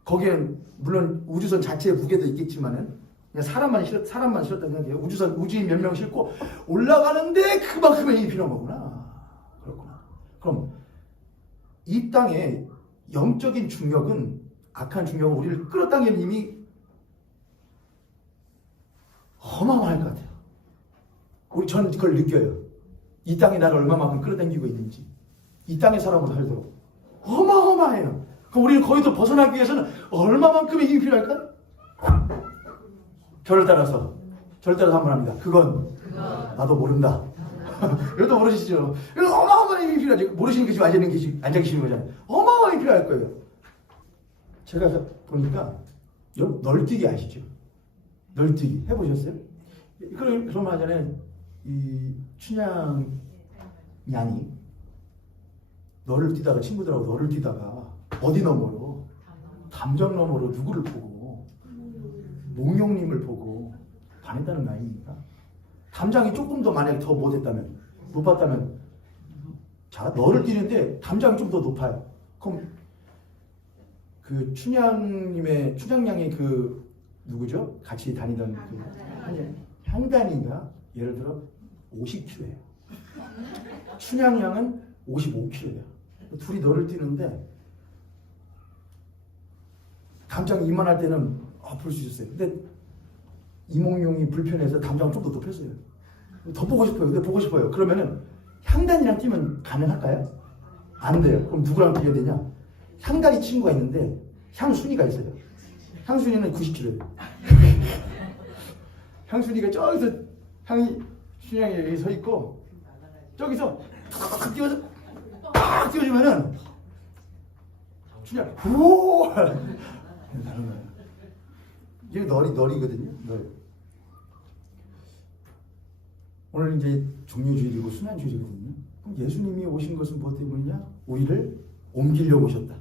거기엔 물론 우주선 자체의 무게도 있겠지만은 그냥 사람만 실었다는 생각이에요. 우주인 몇 명 싣고 올라가는데 그만큼의 힘이 필요한 거구나. 그렇구나. 그럼 이 땅의 영적인 중력은, 악한 중력은 우리를 끌어당기는 힘이 어마어마할 것 같아요. 저는 그걸 느껴요. 이 땅이 나를 얼마만큼 끌어당기고 있는지. 이 땅의 사람으로 살도록 어마어마해요. 그럼 우리는 거기서 벗어나기 위해서는 얼마만큼의 힘이 필요할까요? 저를 따라서 한번 합니다. 그건 나도 모른다. 이것도 모르시죠? 이건 어마어마한 힘이 필요하죠. 모르시는 게 지금 앉아 계시는 거잖아요. 어마어마한 힘이 필요할 거예요. 제가 보니까 여러분 널뛰기 아시죠? 널뛰기 해보셨어요? 그런 말 하잖아요. 이 춘향 양이 친구들하고 너를 뛰다가 어디 너머로? 담장 너머로 누구를 보고? 몽룡님을 보고 반했다는 거 아닙니까? 담장이 조금 더 만약에 더 못 봤다면 자, 너를 뛰는데 담장이 좀 더 높아요. 그럼 그 춘향양의 그 누구죠? 같이 다니던 그 향단이가 예를 들어 50kg예요. 춘향양은 55kg예요. 둘이 너를 뛰는데 담장이 이만할 때는 볼 수 있었어요. 근데 이몽룡이 불편해서 담장을 좀 더 높였어요. 더 보고 싶어요. 근데 보고 싶어요. 그러면은 향단이랑 뛰면 가능할까요? 안 돼요. 그럼 누구랑 뛰어야 되냐? 향단이 친구가 있는데 향순이가 있어요. 향순이는 90kg예요. 향순이가 저기서 춘향이 여기 서 있고 저기서 탁 뛰어주면은 춘향 오 다른 거예요. 이게 널이거든요. 널. 오늘 이제 종료주일이고 순환주일이거든요. 그럼 예수님이 오신 것은 무엇 때문이냐? 우리를 옮기려고 오셨다.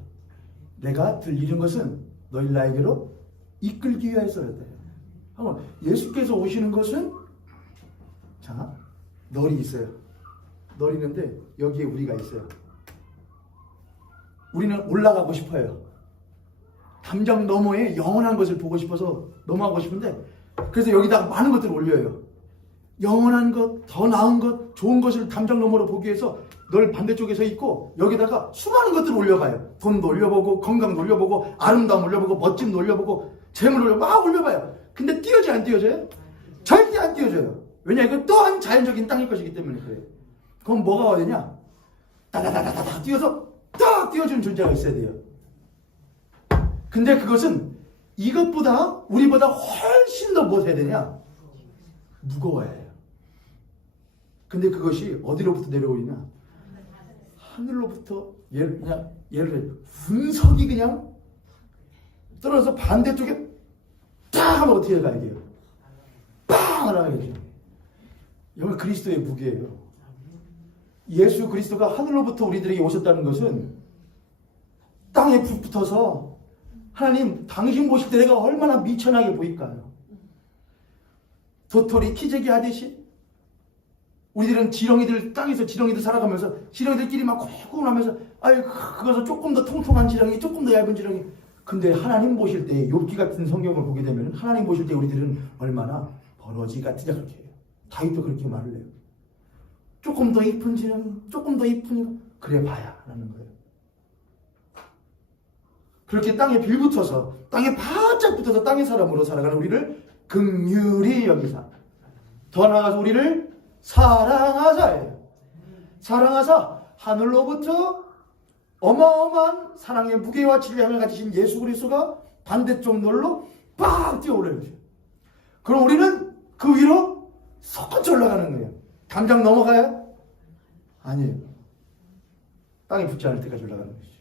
내가 들리는 것은 너희 나에게로 이끌기 위해서였다. 예수께서 오시는 것은 자 널이 있어요. 너리는데 여기에 우리가 있어요. 우리는 올라가고 싶어요. 담장 너머에 영원한 것을 보고 싶어서 넘어가고 싶은데, 그래서 여기다가 많은 것들을 올려요. 영원한 것, 더 나은 것, 좋은 것을 담장 너머로 보기 위해서 널 반대쪽에 서 있고 여기다가 수많은 것들을 올려봐요. 돈도 올려보고, 건강도 올려보고, 아름다움 올려보고, 멋짐도 올려보고, 재물 올려보고, 막 올려봐요. 근데 띄어져요, 안 띄어져요? 절대 안 띄어져요. 왜냐? 이건 또한 자연적인 땅일 것이기 때문에 그래요. 그럼 뭐가 와야 되냐? 따다다다다다 띄어서 딱 띄워주는 존재가 있어야 돼요. 근데 그것은 이것보다, 우리보다 훨씬 더 무엇 해야 되냐? 무거워야 해요. 근데 그것이 어디로부터 내려오느냐? 하늘로부터, 예를 들어 운석이 그냥 떨어져서 반대쪽에 딱 하면 어떻게 가야 돼요? 빵! 하나가야죠. 이건 그리스도의 무게예요. 예수 그리스도가 하늘로부터 우리들에게 오셨다는 것은 땅에 붙어서 하나님 당신 보실 때 내가 얼마나 미천하게 보일까요? 도토리 키재기 하듯이 우리들은 지렁이들, 땅에서 지렁이들 살아가면서 지렁이들끼리 막 고군하면서 아유 그것은 조금 더 통통한 지렁이, 조금 더 얇은 지렁이. 근데 하나님 보실 때, 욥기 같은 성경을 보게 되면 하나님 보실 때 우리들은 얼마나 버러지 같으냐 그렇게 해요. 다윗도 그렇게 말을 해요. 조금 더 이쁜 지렁이, 조금 더 이쁜, 그래 봐야 하는 거예요. 그렇게 땅에 빌붙어서, 땅에 바짝 붙어서 땅의 사람으로 살아가는 우리를 긍휼히 여기사, 더 나아가서 우리를 사랑하자예요. 사랑하사 하늘로부터 어마어마한 사랑의 무게와 질량을 가지신 예수 그리스도가 반대쪽 널로 빡 뛰어올라요. 그럼 우리는 그 위로 솟구쳐 올라가는 거예요. 당장 넘어가요? 아니에요. 땅에 붙지 않을 때까지 올라가는 것이죠.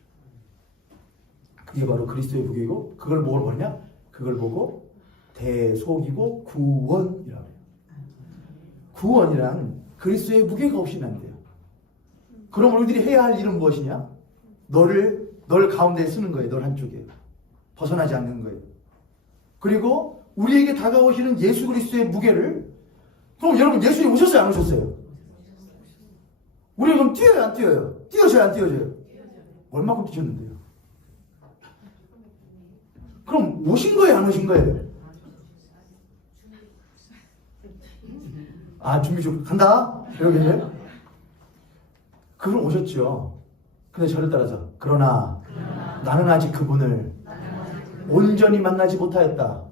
그게 바로 그리스도의 무게이고, 그걸 뭘 보냐? 그걸 보고 대속이고 구원이라고 해요. 구원이란 그리스도의 무게가 없이는 안 돼요. 그럼 우리들이 해야 할 일은 무엇이냐? 널 가운데 쓰는 거예요. 널 한쪽에. 벗어나지 않는 거예요. 그리고 우리에게 다가오시는 예수 그리스도의 무게를, 그럼 여러분 예수님 오셨어요? 안 오셨어요? 우리가 그럼 뛰어요? 안 뛰어요? 뛰어져요? 안 뛰어져요? 얼마큼 뛰셨는데요? 그럼 오신 거예요? 안 오신 거예요? 아, 준비 좀 간다? 이러고 계세요? 그분 오셨죠. 근데 저를 따라서 그러나 나는 아직 그분을 온전히 만나지 못하였다.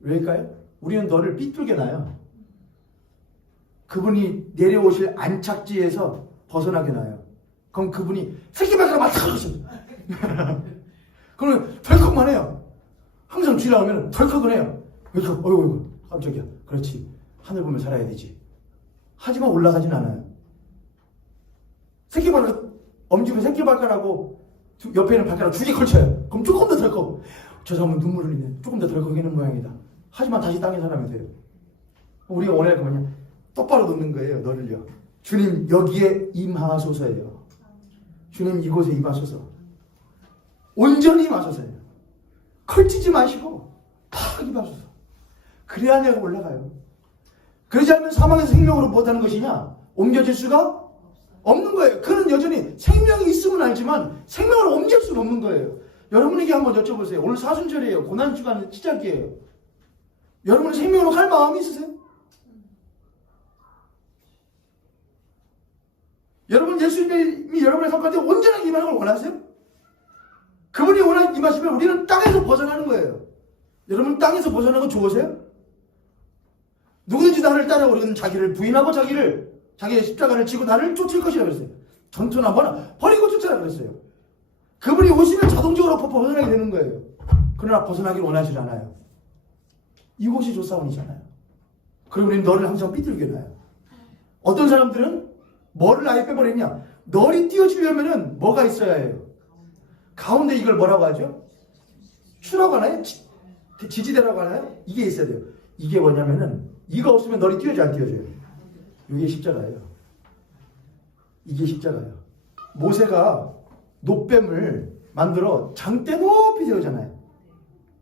왜일까요? 우리는 너를 삐뚤게 놔요. 그분이 내려오실 안착지에서 벗어나게 놔요. 그럼 그분이 새끼발가락 맞춰주십니다. 그러면 덜컥만 해요. 항상 쥐 나오면 덜컥은 해요. 어이구 깜짝이야. 그렇지. 하늘 보며 살아야 되지. 하지만 올라가진 않아요. 새끼발가락, 엄지로 새끼발가락하고 옆에 있는 발가락 두 개 걸쳐요. 그럼 조금 더 덜컥. 저 사람은 눈물을 흘리네. 조금 더 덜컥이는 모양이다. 하지만 다시 땅에 살아면 돼요. 우리가 원할 거 뭐냐? 똑바로 놓는 거예요. 너를요. 주님 여기에 임하소서예요. 주님 이곳에 임하소서. 온전히 임하소서예요. 걸치지 마시고 팍 임하소서. 그래야 내가 올라가요. 그러지 않으면 사망에서 생명으로 못하는 것이냐? 옮겨질 수가 없는 거예요. 그는 여전히 생명이 있음은 알지만 생명을 옮길 수는 없는 거예요. 여러분에게 한번 여쭤보세요. 오늘 사순절이에요. 고난주간 시작이에요. 여러분은 생명으로 갈 마음이 있으세요? 여러분 예수님이 여러분의 삶 가운데 온전하게 임하는 걸 원하세요? 그분이 원하는 임하시면 우리는 땅에서 벗어나는 거예요. 여러분 땅에서 벗어나는 거 좋으세요? 누구든지 나를 따라오려는 자기를 부인하고 자기의 십자가를 지고 나를 쫓을 것이라 그랬어요. 전투나 뭐나 버리고 쫓으라 그랬어요. 그분이 오시면 자동적으로 벗어나게 되는 거예요. 그러나 벗어나길 원하지 않아요. 이곳이 조사원이잖아요. 그리고 우리는 너를 항상 삐뚤게 놔요. 어떤 사람들은 뭐를 아예 빼버리냐? 널이 띄워지려면은 뭐가 있어야 해요? 가운데 이걸 뭐라고 하죠? 추라고 하나요? 지지대라고 하나요? 이게 있어야 돼요. 이게 뭐냐면은 이거 없으면 널이 띄워져 안 띄워져요? 이게 십자가예요. 이게 십자가예요. 모세가 놋뱀을 만들어 장대 높이 세우잖아요.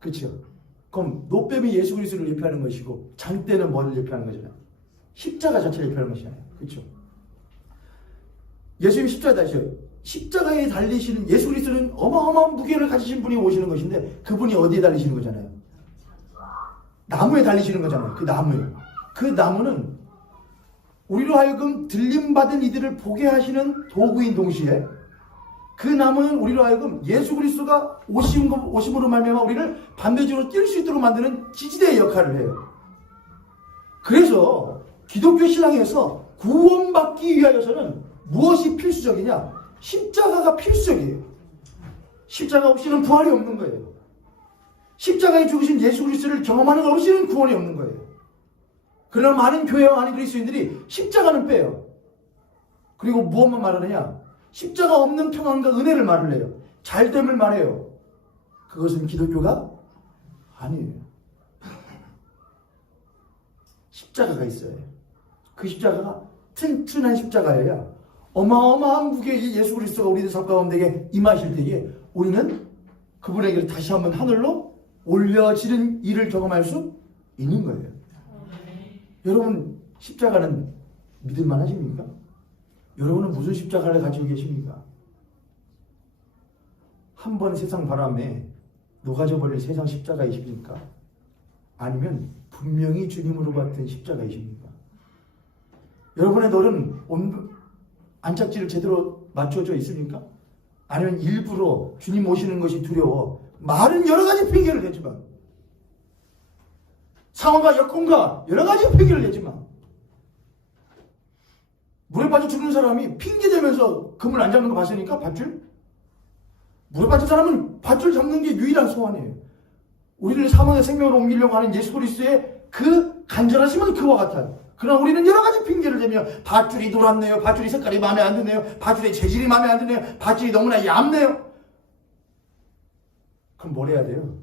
그렇죠? 그럼 놋뱀이 예수 그리스도를 예표하는 것이고 장대는 뭐를 예표하는 거잖아요? 십자가 자체를 예표하는 것이잖아요. 그렇죠? 예수님 십자가에 달리셔요. 십자가에 달리시는 예수 그리스도는 어마어마한 무게를 가지신 분이 오시는 것인데 그분이 어디에 달리시는 거잖아요? 나무에 달리시는 거잖아요. 그 나무에. 그 나무는 우리로 하여금 들림받은 이들을 보게 하시는 도구인 동시에 그 나무는 우리로 하여금 예수 그리스도가 오심으로 말미암아 우리를 반대쪽으로 뛸 수 있도록 만드는 지지대의 역할을 해요. 그래서 기독교 신앙에서 구원받기 위하여서는 무엇이 필수적이냐? 십자가가 필수적이에요. 십자가 없이는 부활이 없는 거예요. 십자가에 죽으신 예수 그리스도를 경험하는 것 없이는 구원이 없는 거예요. 그러나 많은 교회와 많은 그리스도인들이 십자가는 빼요. 그리고 무엇만 말하느냐? 십자가 없는 평안과 은혜를 말을 해요. 잘됨을 말해요. 그것은 기독교가 아니에요. 십자가가 있어요. 그 십자가가 튼튼한 십자가여야 어마어마한 무게의 예수 그리스도가 우리들 삶 가운데 임하실 때에 우리는 그분에게 다시 한번 하늘로 올려지는 일을 경험할 수 있는 거예요. 여러분 십자가는 믿을만 하십니까? 여러분은 무슨 십자가를 가지고 계십니까? 한 번 세상 바람에 녹아져버릴 세상 십자가이십니까? 아니면 분명히 주님으로 받은 십자가이십니까? 여러분의 돌은 안짝지를 제대로 맞춰져 있습니까? 아니면 일부러 주님 오시는 것이 두려워 말은 여러 가지 핑계를 대지만 상황과 여건과 여러 가지 핑계를 대지만 물에 빠져 죽는 사람이 핑계대면서 그물 안 잡는 거 봤으니까 밧줄? 물에 빠진 사람은 밧줄 잡는 게 유일한 소원이에요. 우리를 사망의 생명으로 옮기려고 하는 예수 그리스도의 그 간절하심은 그와 같아요. 그러나 우리는 여러 가지 핑계를 대며 밧줄이 돌았네요. 밧줄이 색깔이 마음에 안 드네요. 밧줄의 재질이 마음에 안 드네요. 밧줄이 너무나 얇네요. 그럼 뭘 해야 돼요?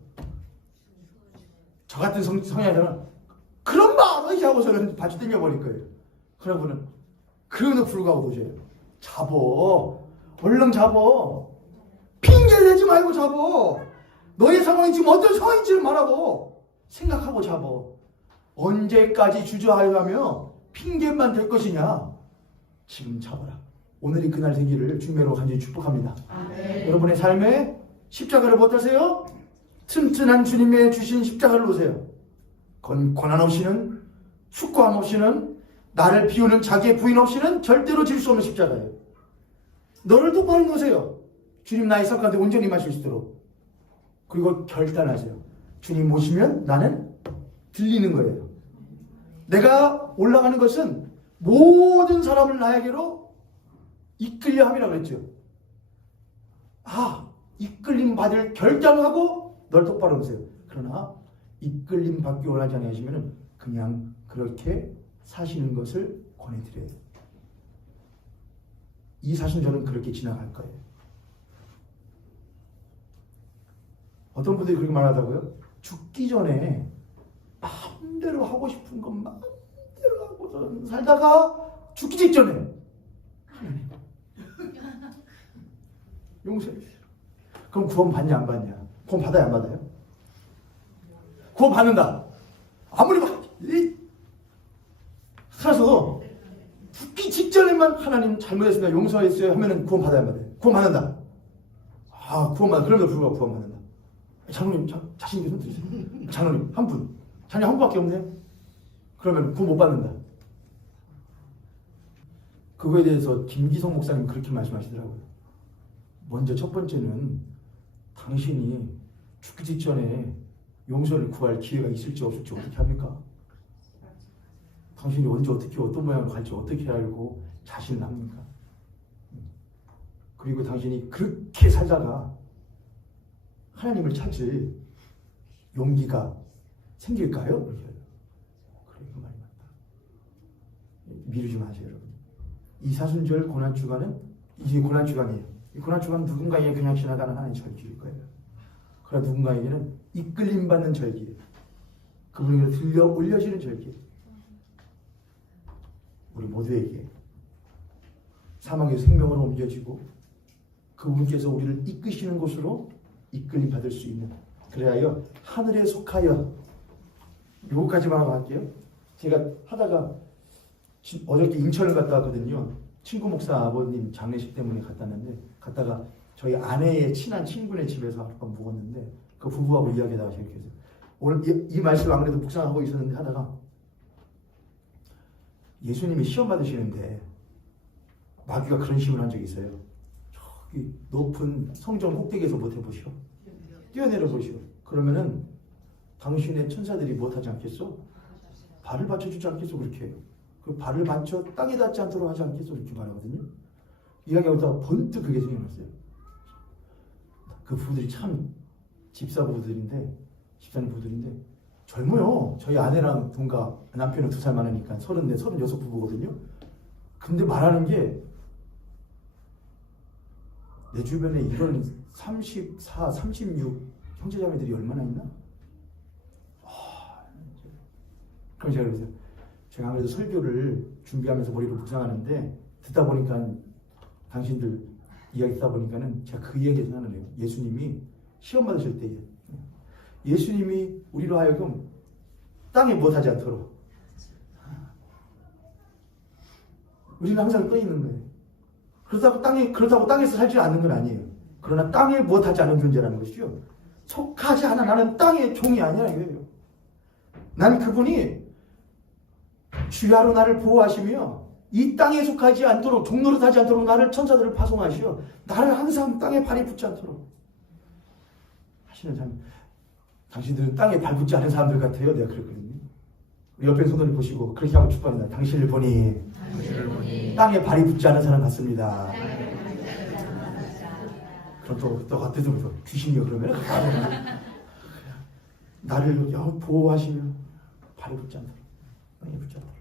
저 같은 성향자는 그런 말을 하고서는 밧줄 땡겨버릴 거예요. 그러고는 그럼에도 불구하고 도저히 잡어. 얼른 잡어. 핑계를 대지 말고 잡어. 너의 상황이 지금 어떤 상황인지를 말하고 생각하고 잡어. 언제까지 주저하여가며 핑계만 될 것이냐? 지금 잡아라. 오늘이 그날 되기를 주님으로 간절히 축복합니다. 여러분의 삶에 십자가를 못하세요? 튼튼한 주님의 주신 십자가를 놓으세요. 고난 없이는 숙고함 없이는 나를 비우는 자기의 부인 없이는 절대로 질 수 없는 십자가예요. 너를 똑바로 놓으세요. 주님 나의 삶 가운데 온전히 마실 수 있도록. 그리고 결단하세요. 주님 모시면 나는 들리는 거예요. 내가 올라가는 것은 모든 사람을 나에게로 이끌려 함이라고 그랬죠. 이끌림 받을 결단하고 널 똑바로 놓으세요. 그러나 이끌림 받기 원하지 않으시면 그냥 그렇게 사시는 것을 권해드려요. 이 사순절은 그렇게 지나갈 거예요. 어떤 분들이 그렇게 말하다고요? 죽기 전에 마음대로 하고 싶은 것 마음대로 하고 살다가 죽기 직전에 용서해 주세요. 그럼 구원 받냐 안 받냐? 구원 받아야 안 받아요? 구원 받는다. 아무리 살아서 죽기 직전에만 하나님 잘못했습니다. 용서했어요 하면은 구원 받아야 안 받아요? 구원 받는다. 구원 받아. 그럼에도 불구하고 구원 받는다. 장로님 자신 있게 손 드세요. 장로님 한 분. 자녀 한 분밖에 없네요. 그러면 구원 못 받는다. 그거에 대해서 김기성 목사님 그렇게 말씀하시더라고요. 먼저 첫 번째는 당신이 죽기 직전에 용서를 구할 기회가 있을지 없을지 어떻게 합니까? 당신이 언제 어떻게 어떤 모양으로 갈지 어떻게 알고 자신은 합니까? 그리고 당신이 그렇게 살다가 하나님을 찾을 용기가 생길까요? 그래, 그 말이 맞다. 미루지 마세요, 여러분. 이 사순절 고난주간은 이제 고난주간이에요. 이 고난주간은 누군가에게 그냥 지나가는 하나의 절기일 거예요. 그러나 누군가에게는 이끌림 받는 절기예요. 그분에게 들려 올려지는 절기예요. 우리 모두에게 사망에서 생명으로 옮겨지고 그분께서 우리를 이끄시는 곳으로 이끌림 받을 수 있는, 그래야 하늘에 속하여, 요거까지만 하고 할게요. 제가 하다가 어저께 인천을 갔다 왔거든요. 친구 목사 아버님 장례식 때문에 갔다 왔는데 갔다가 저희 아내의 친한 친구네 집에서 하룻밤 묵었는데 그 부부하고 이야기하다가 이렇게 해서 오늘 이 말씀 안 그래도 묵상하고 있었는데 하다가 예수님이 시험 받으시는데 마귀가 그런 식으로 한 적이 있어요. 저기 높은 성전 꼭대기에서 못 해보시오. 뛰어내려 보시오. 그러면은 당신의 천사들이 못하지 않겠소? 발을 받쳐주지 않겠소? 그렇게 해요. 그 발을 받쳐 땅에 닿지 않도록 하지 않겠소? 이렇게 말하거든요. 이야기하고 있다가 번뜩 그게 생각났어요. 그 부부들이 참 집사님 부부들인데 젊어요. 저희 아내랑 동갑, 남편은 2살 많으니까 34, 36 부부거든요. 근데 말하는 게 내 주변에 이런 34, 36 형제자매들이 얼마나 있나? 그럼 제가 그래서 제가 아무래도 설교를 준비하면서 머리로 묵상하는데 듣다 보니까 당신들 이야기 듣다 보니까는 제가 그 이야기를 생각나네요. 예수님이 시험 받으실 때 예수님이 우리로 하여금 땅에 못하지 않도록 우리는 항상 떠 있는 거예요. 그렇다고 땅에서 살지 않는 건 아니에요. 그러나 땅에 못하지 않은 존재라는 것이요. 속하지 않아. 나는 땅의 종이 아니야 이거예요. 난 그분이 주야로 나를 보호하시며 이 땅에 속하지 않도록 종노릇하지 않도록 나를 천사들을 파송하시어 나를 항상 땅에 발이 붙지 않도록 하시는 사람. 당신들은 땅에 발 붙지 않은 사람들 같아요. 내가 그랬거든요. 우리 옆에 손을 보시고 그렇게 하고 축복합니다. 당신을 보니 땅에 발이 붙지 않은 사람 같습니다. 그럼 또 어때서 귀신이요 그러면 나를 보호하시며 발이 붙지 않도록 땅에 붙지 않도록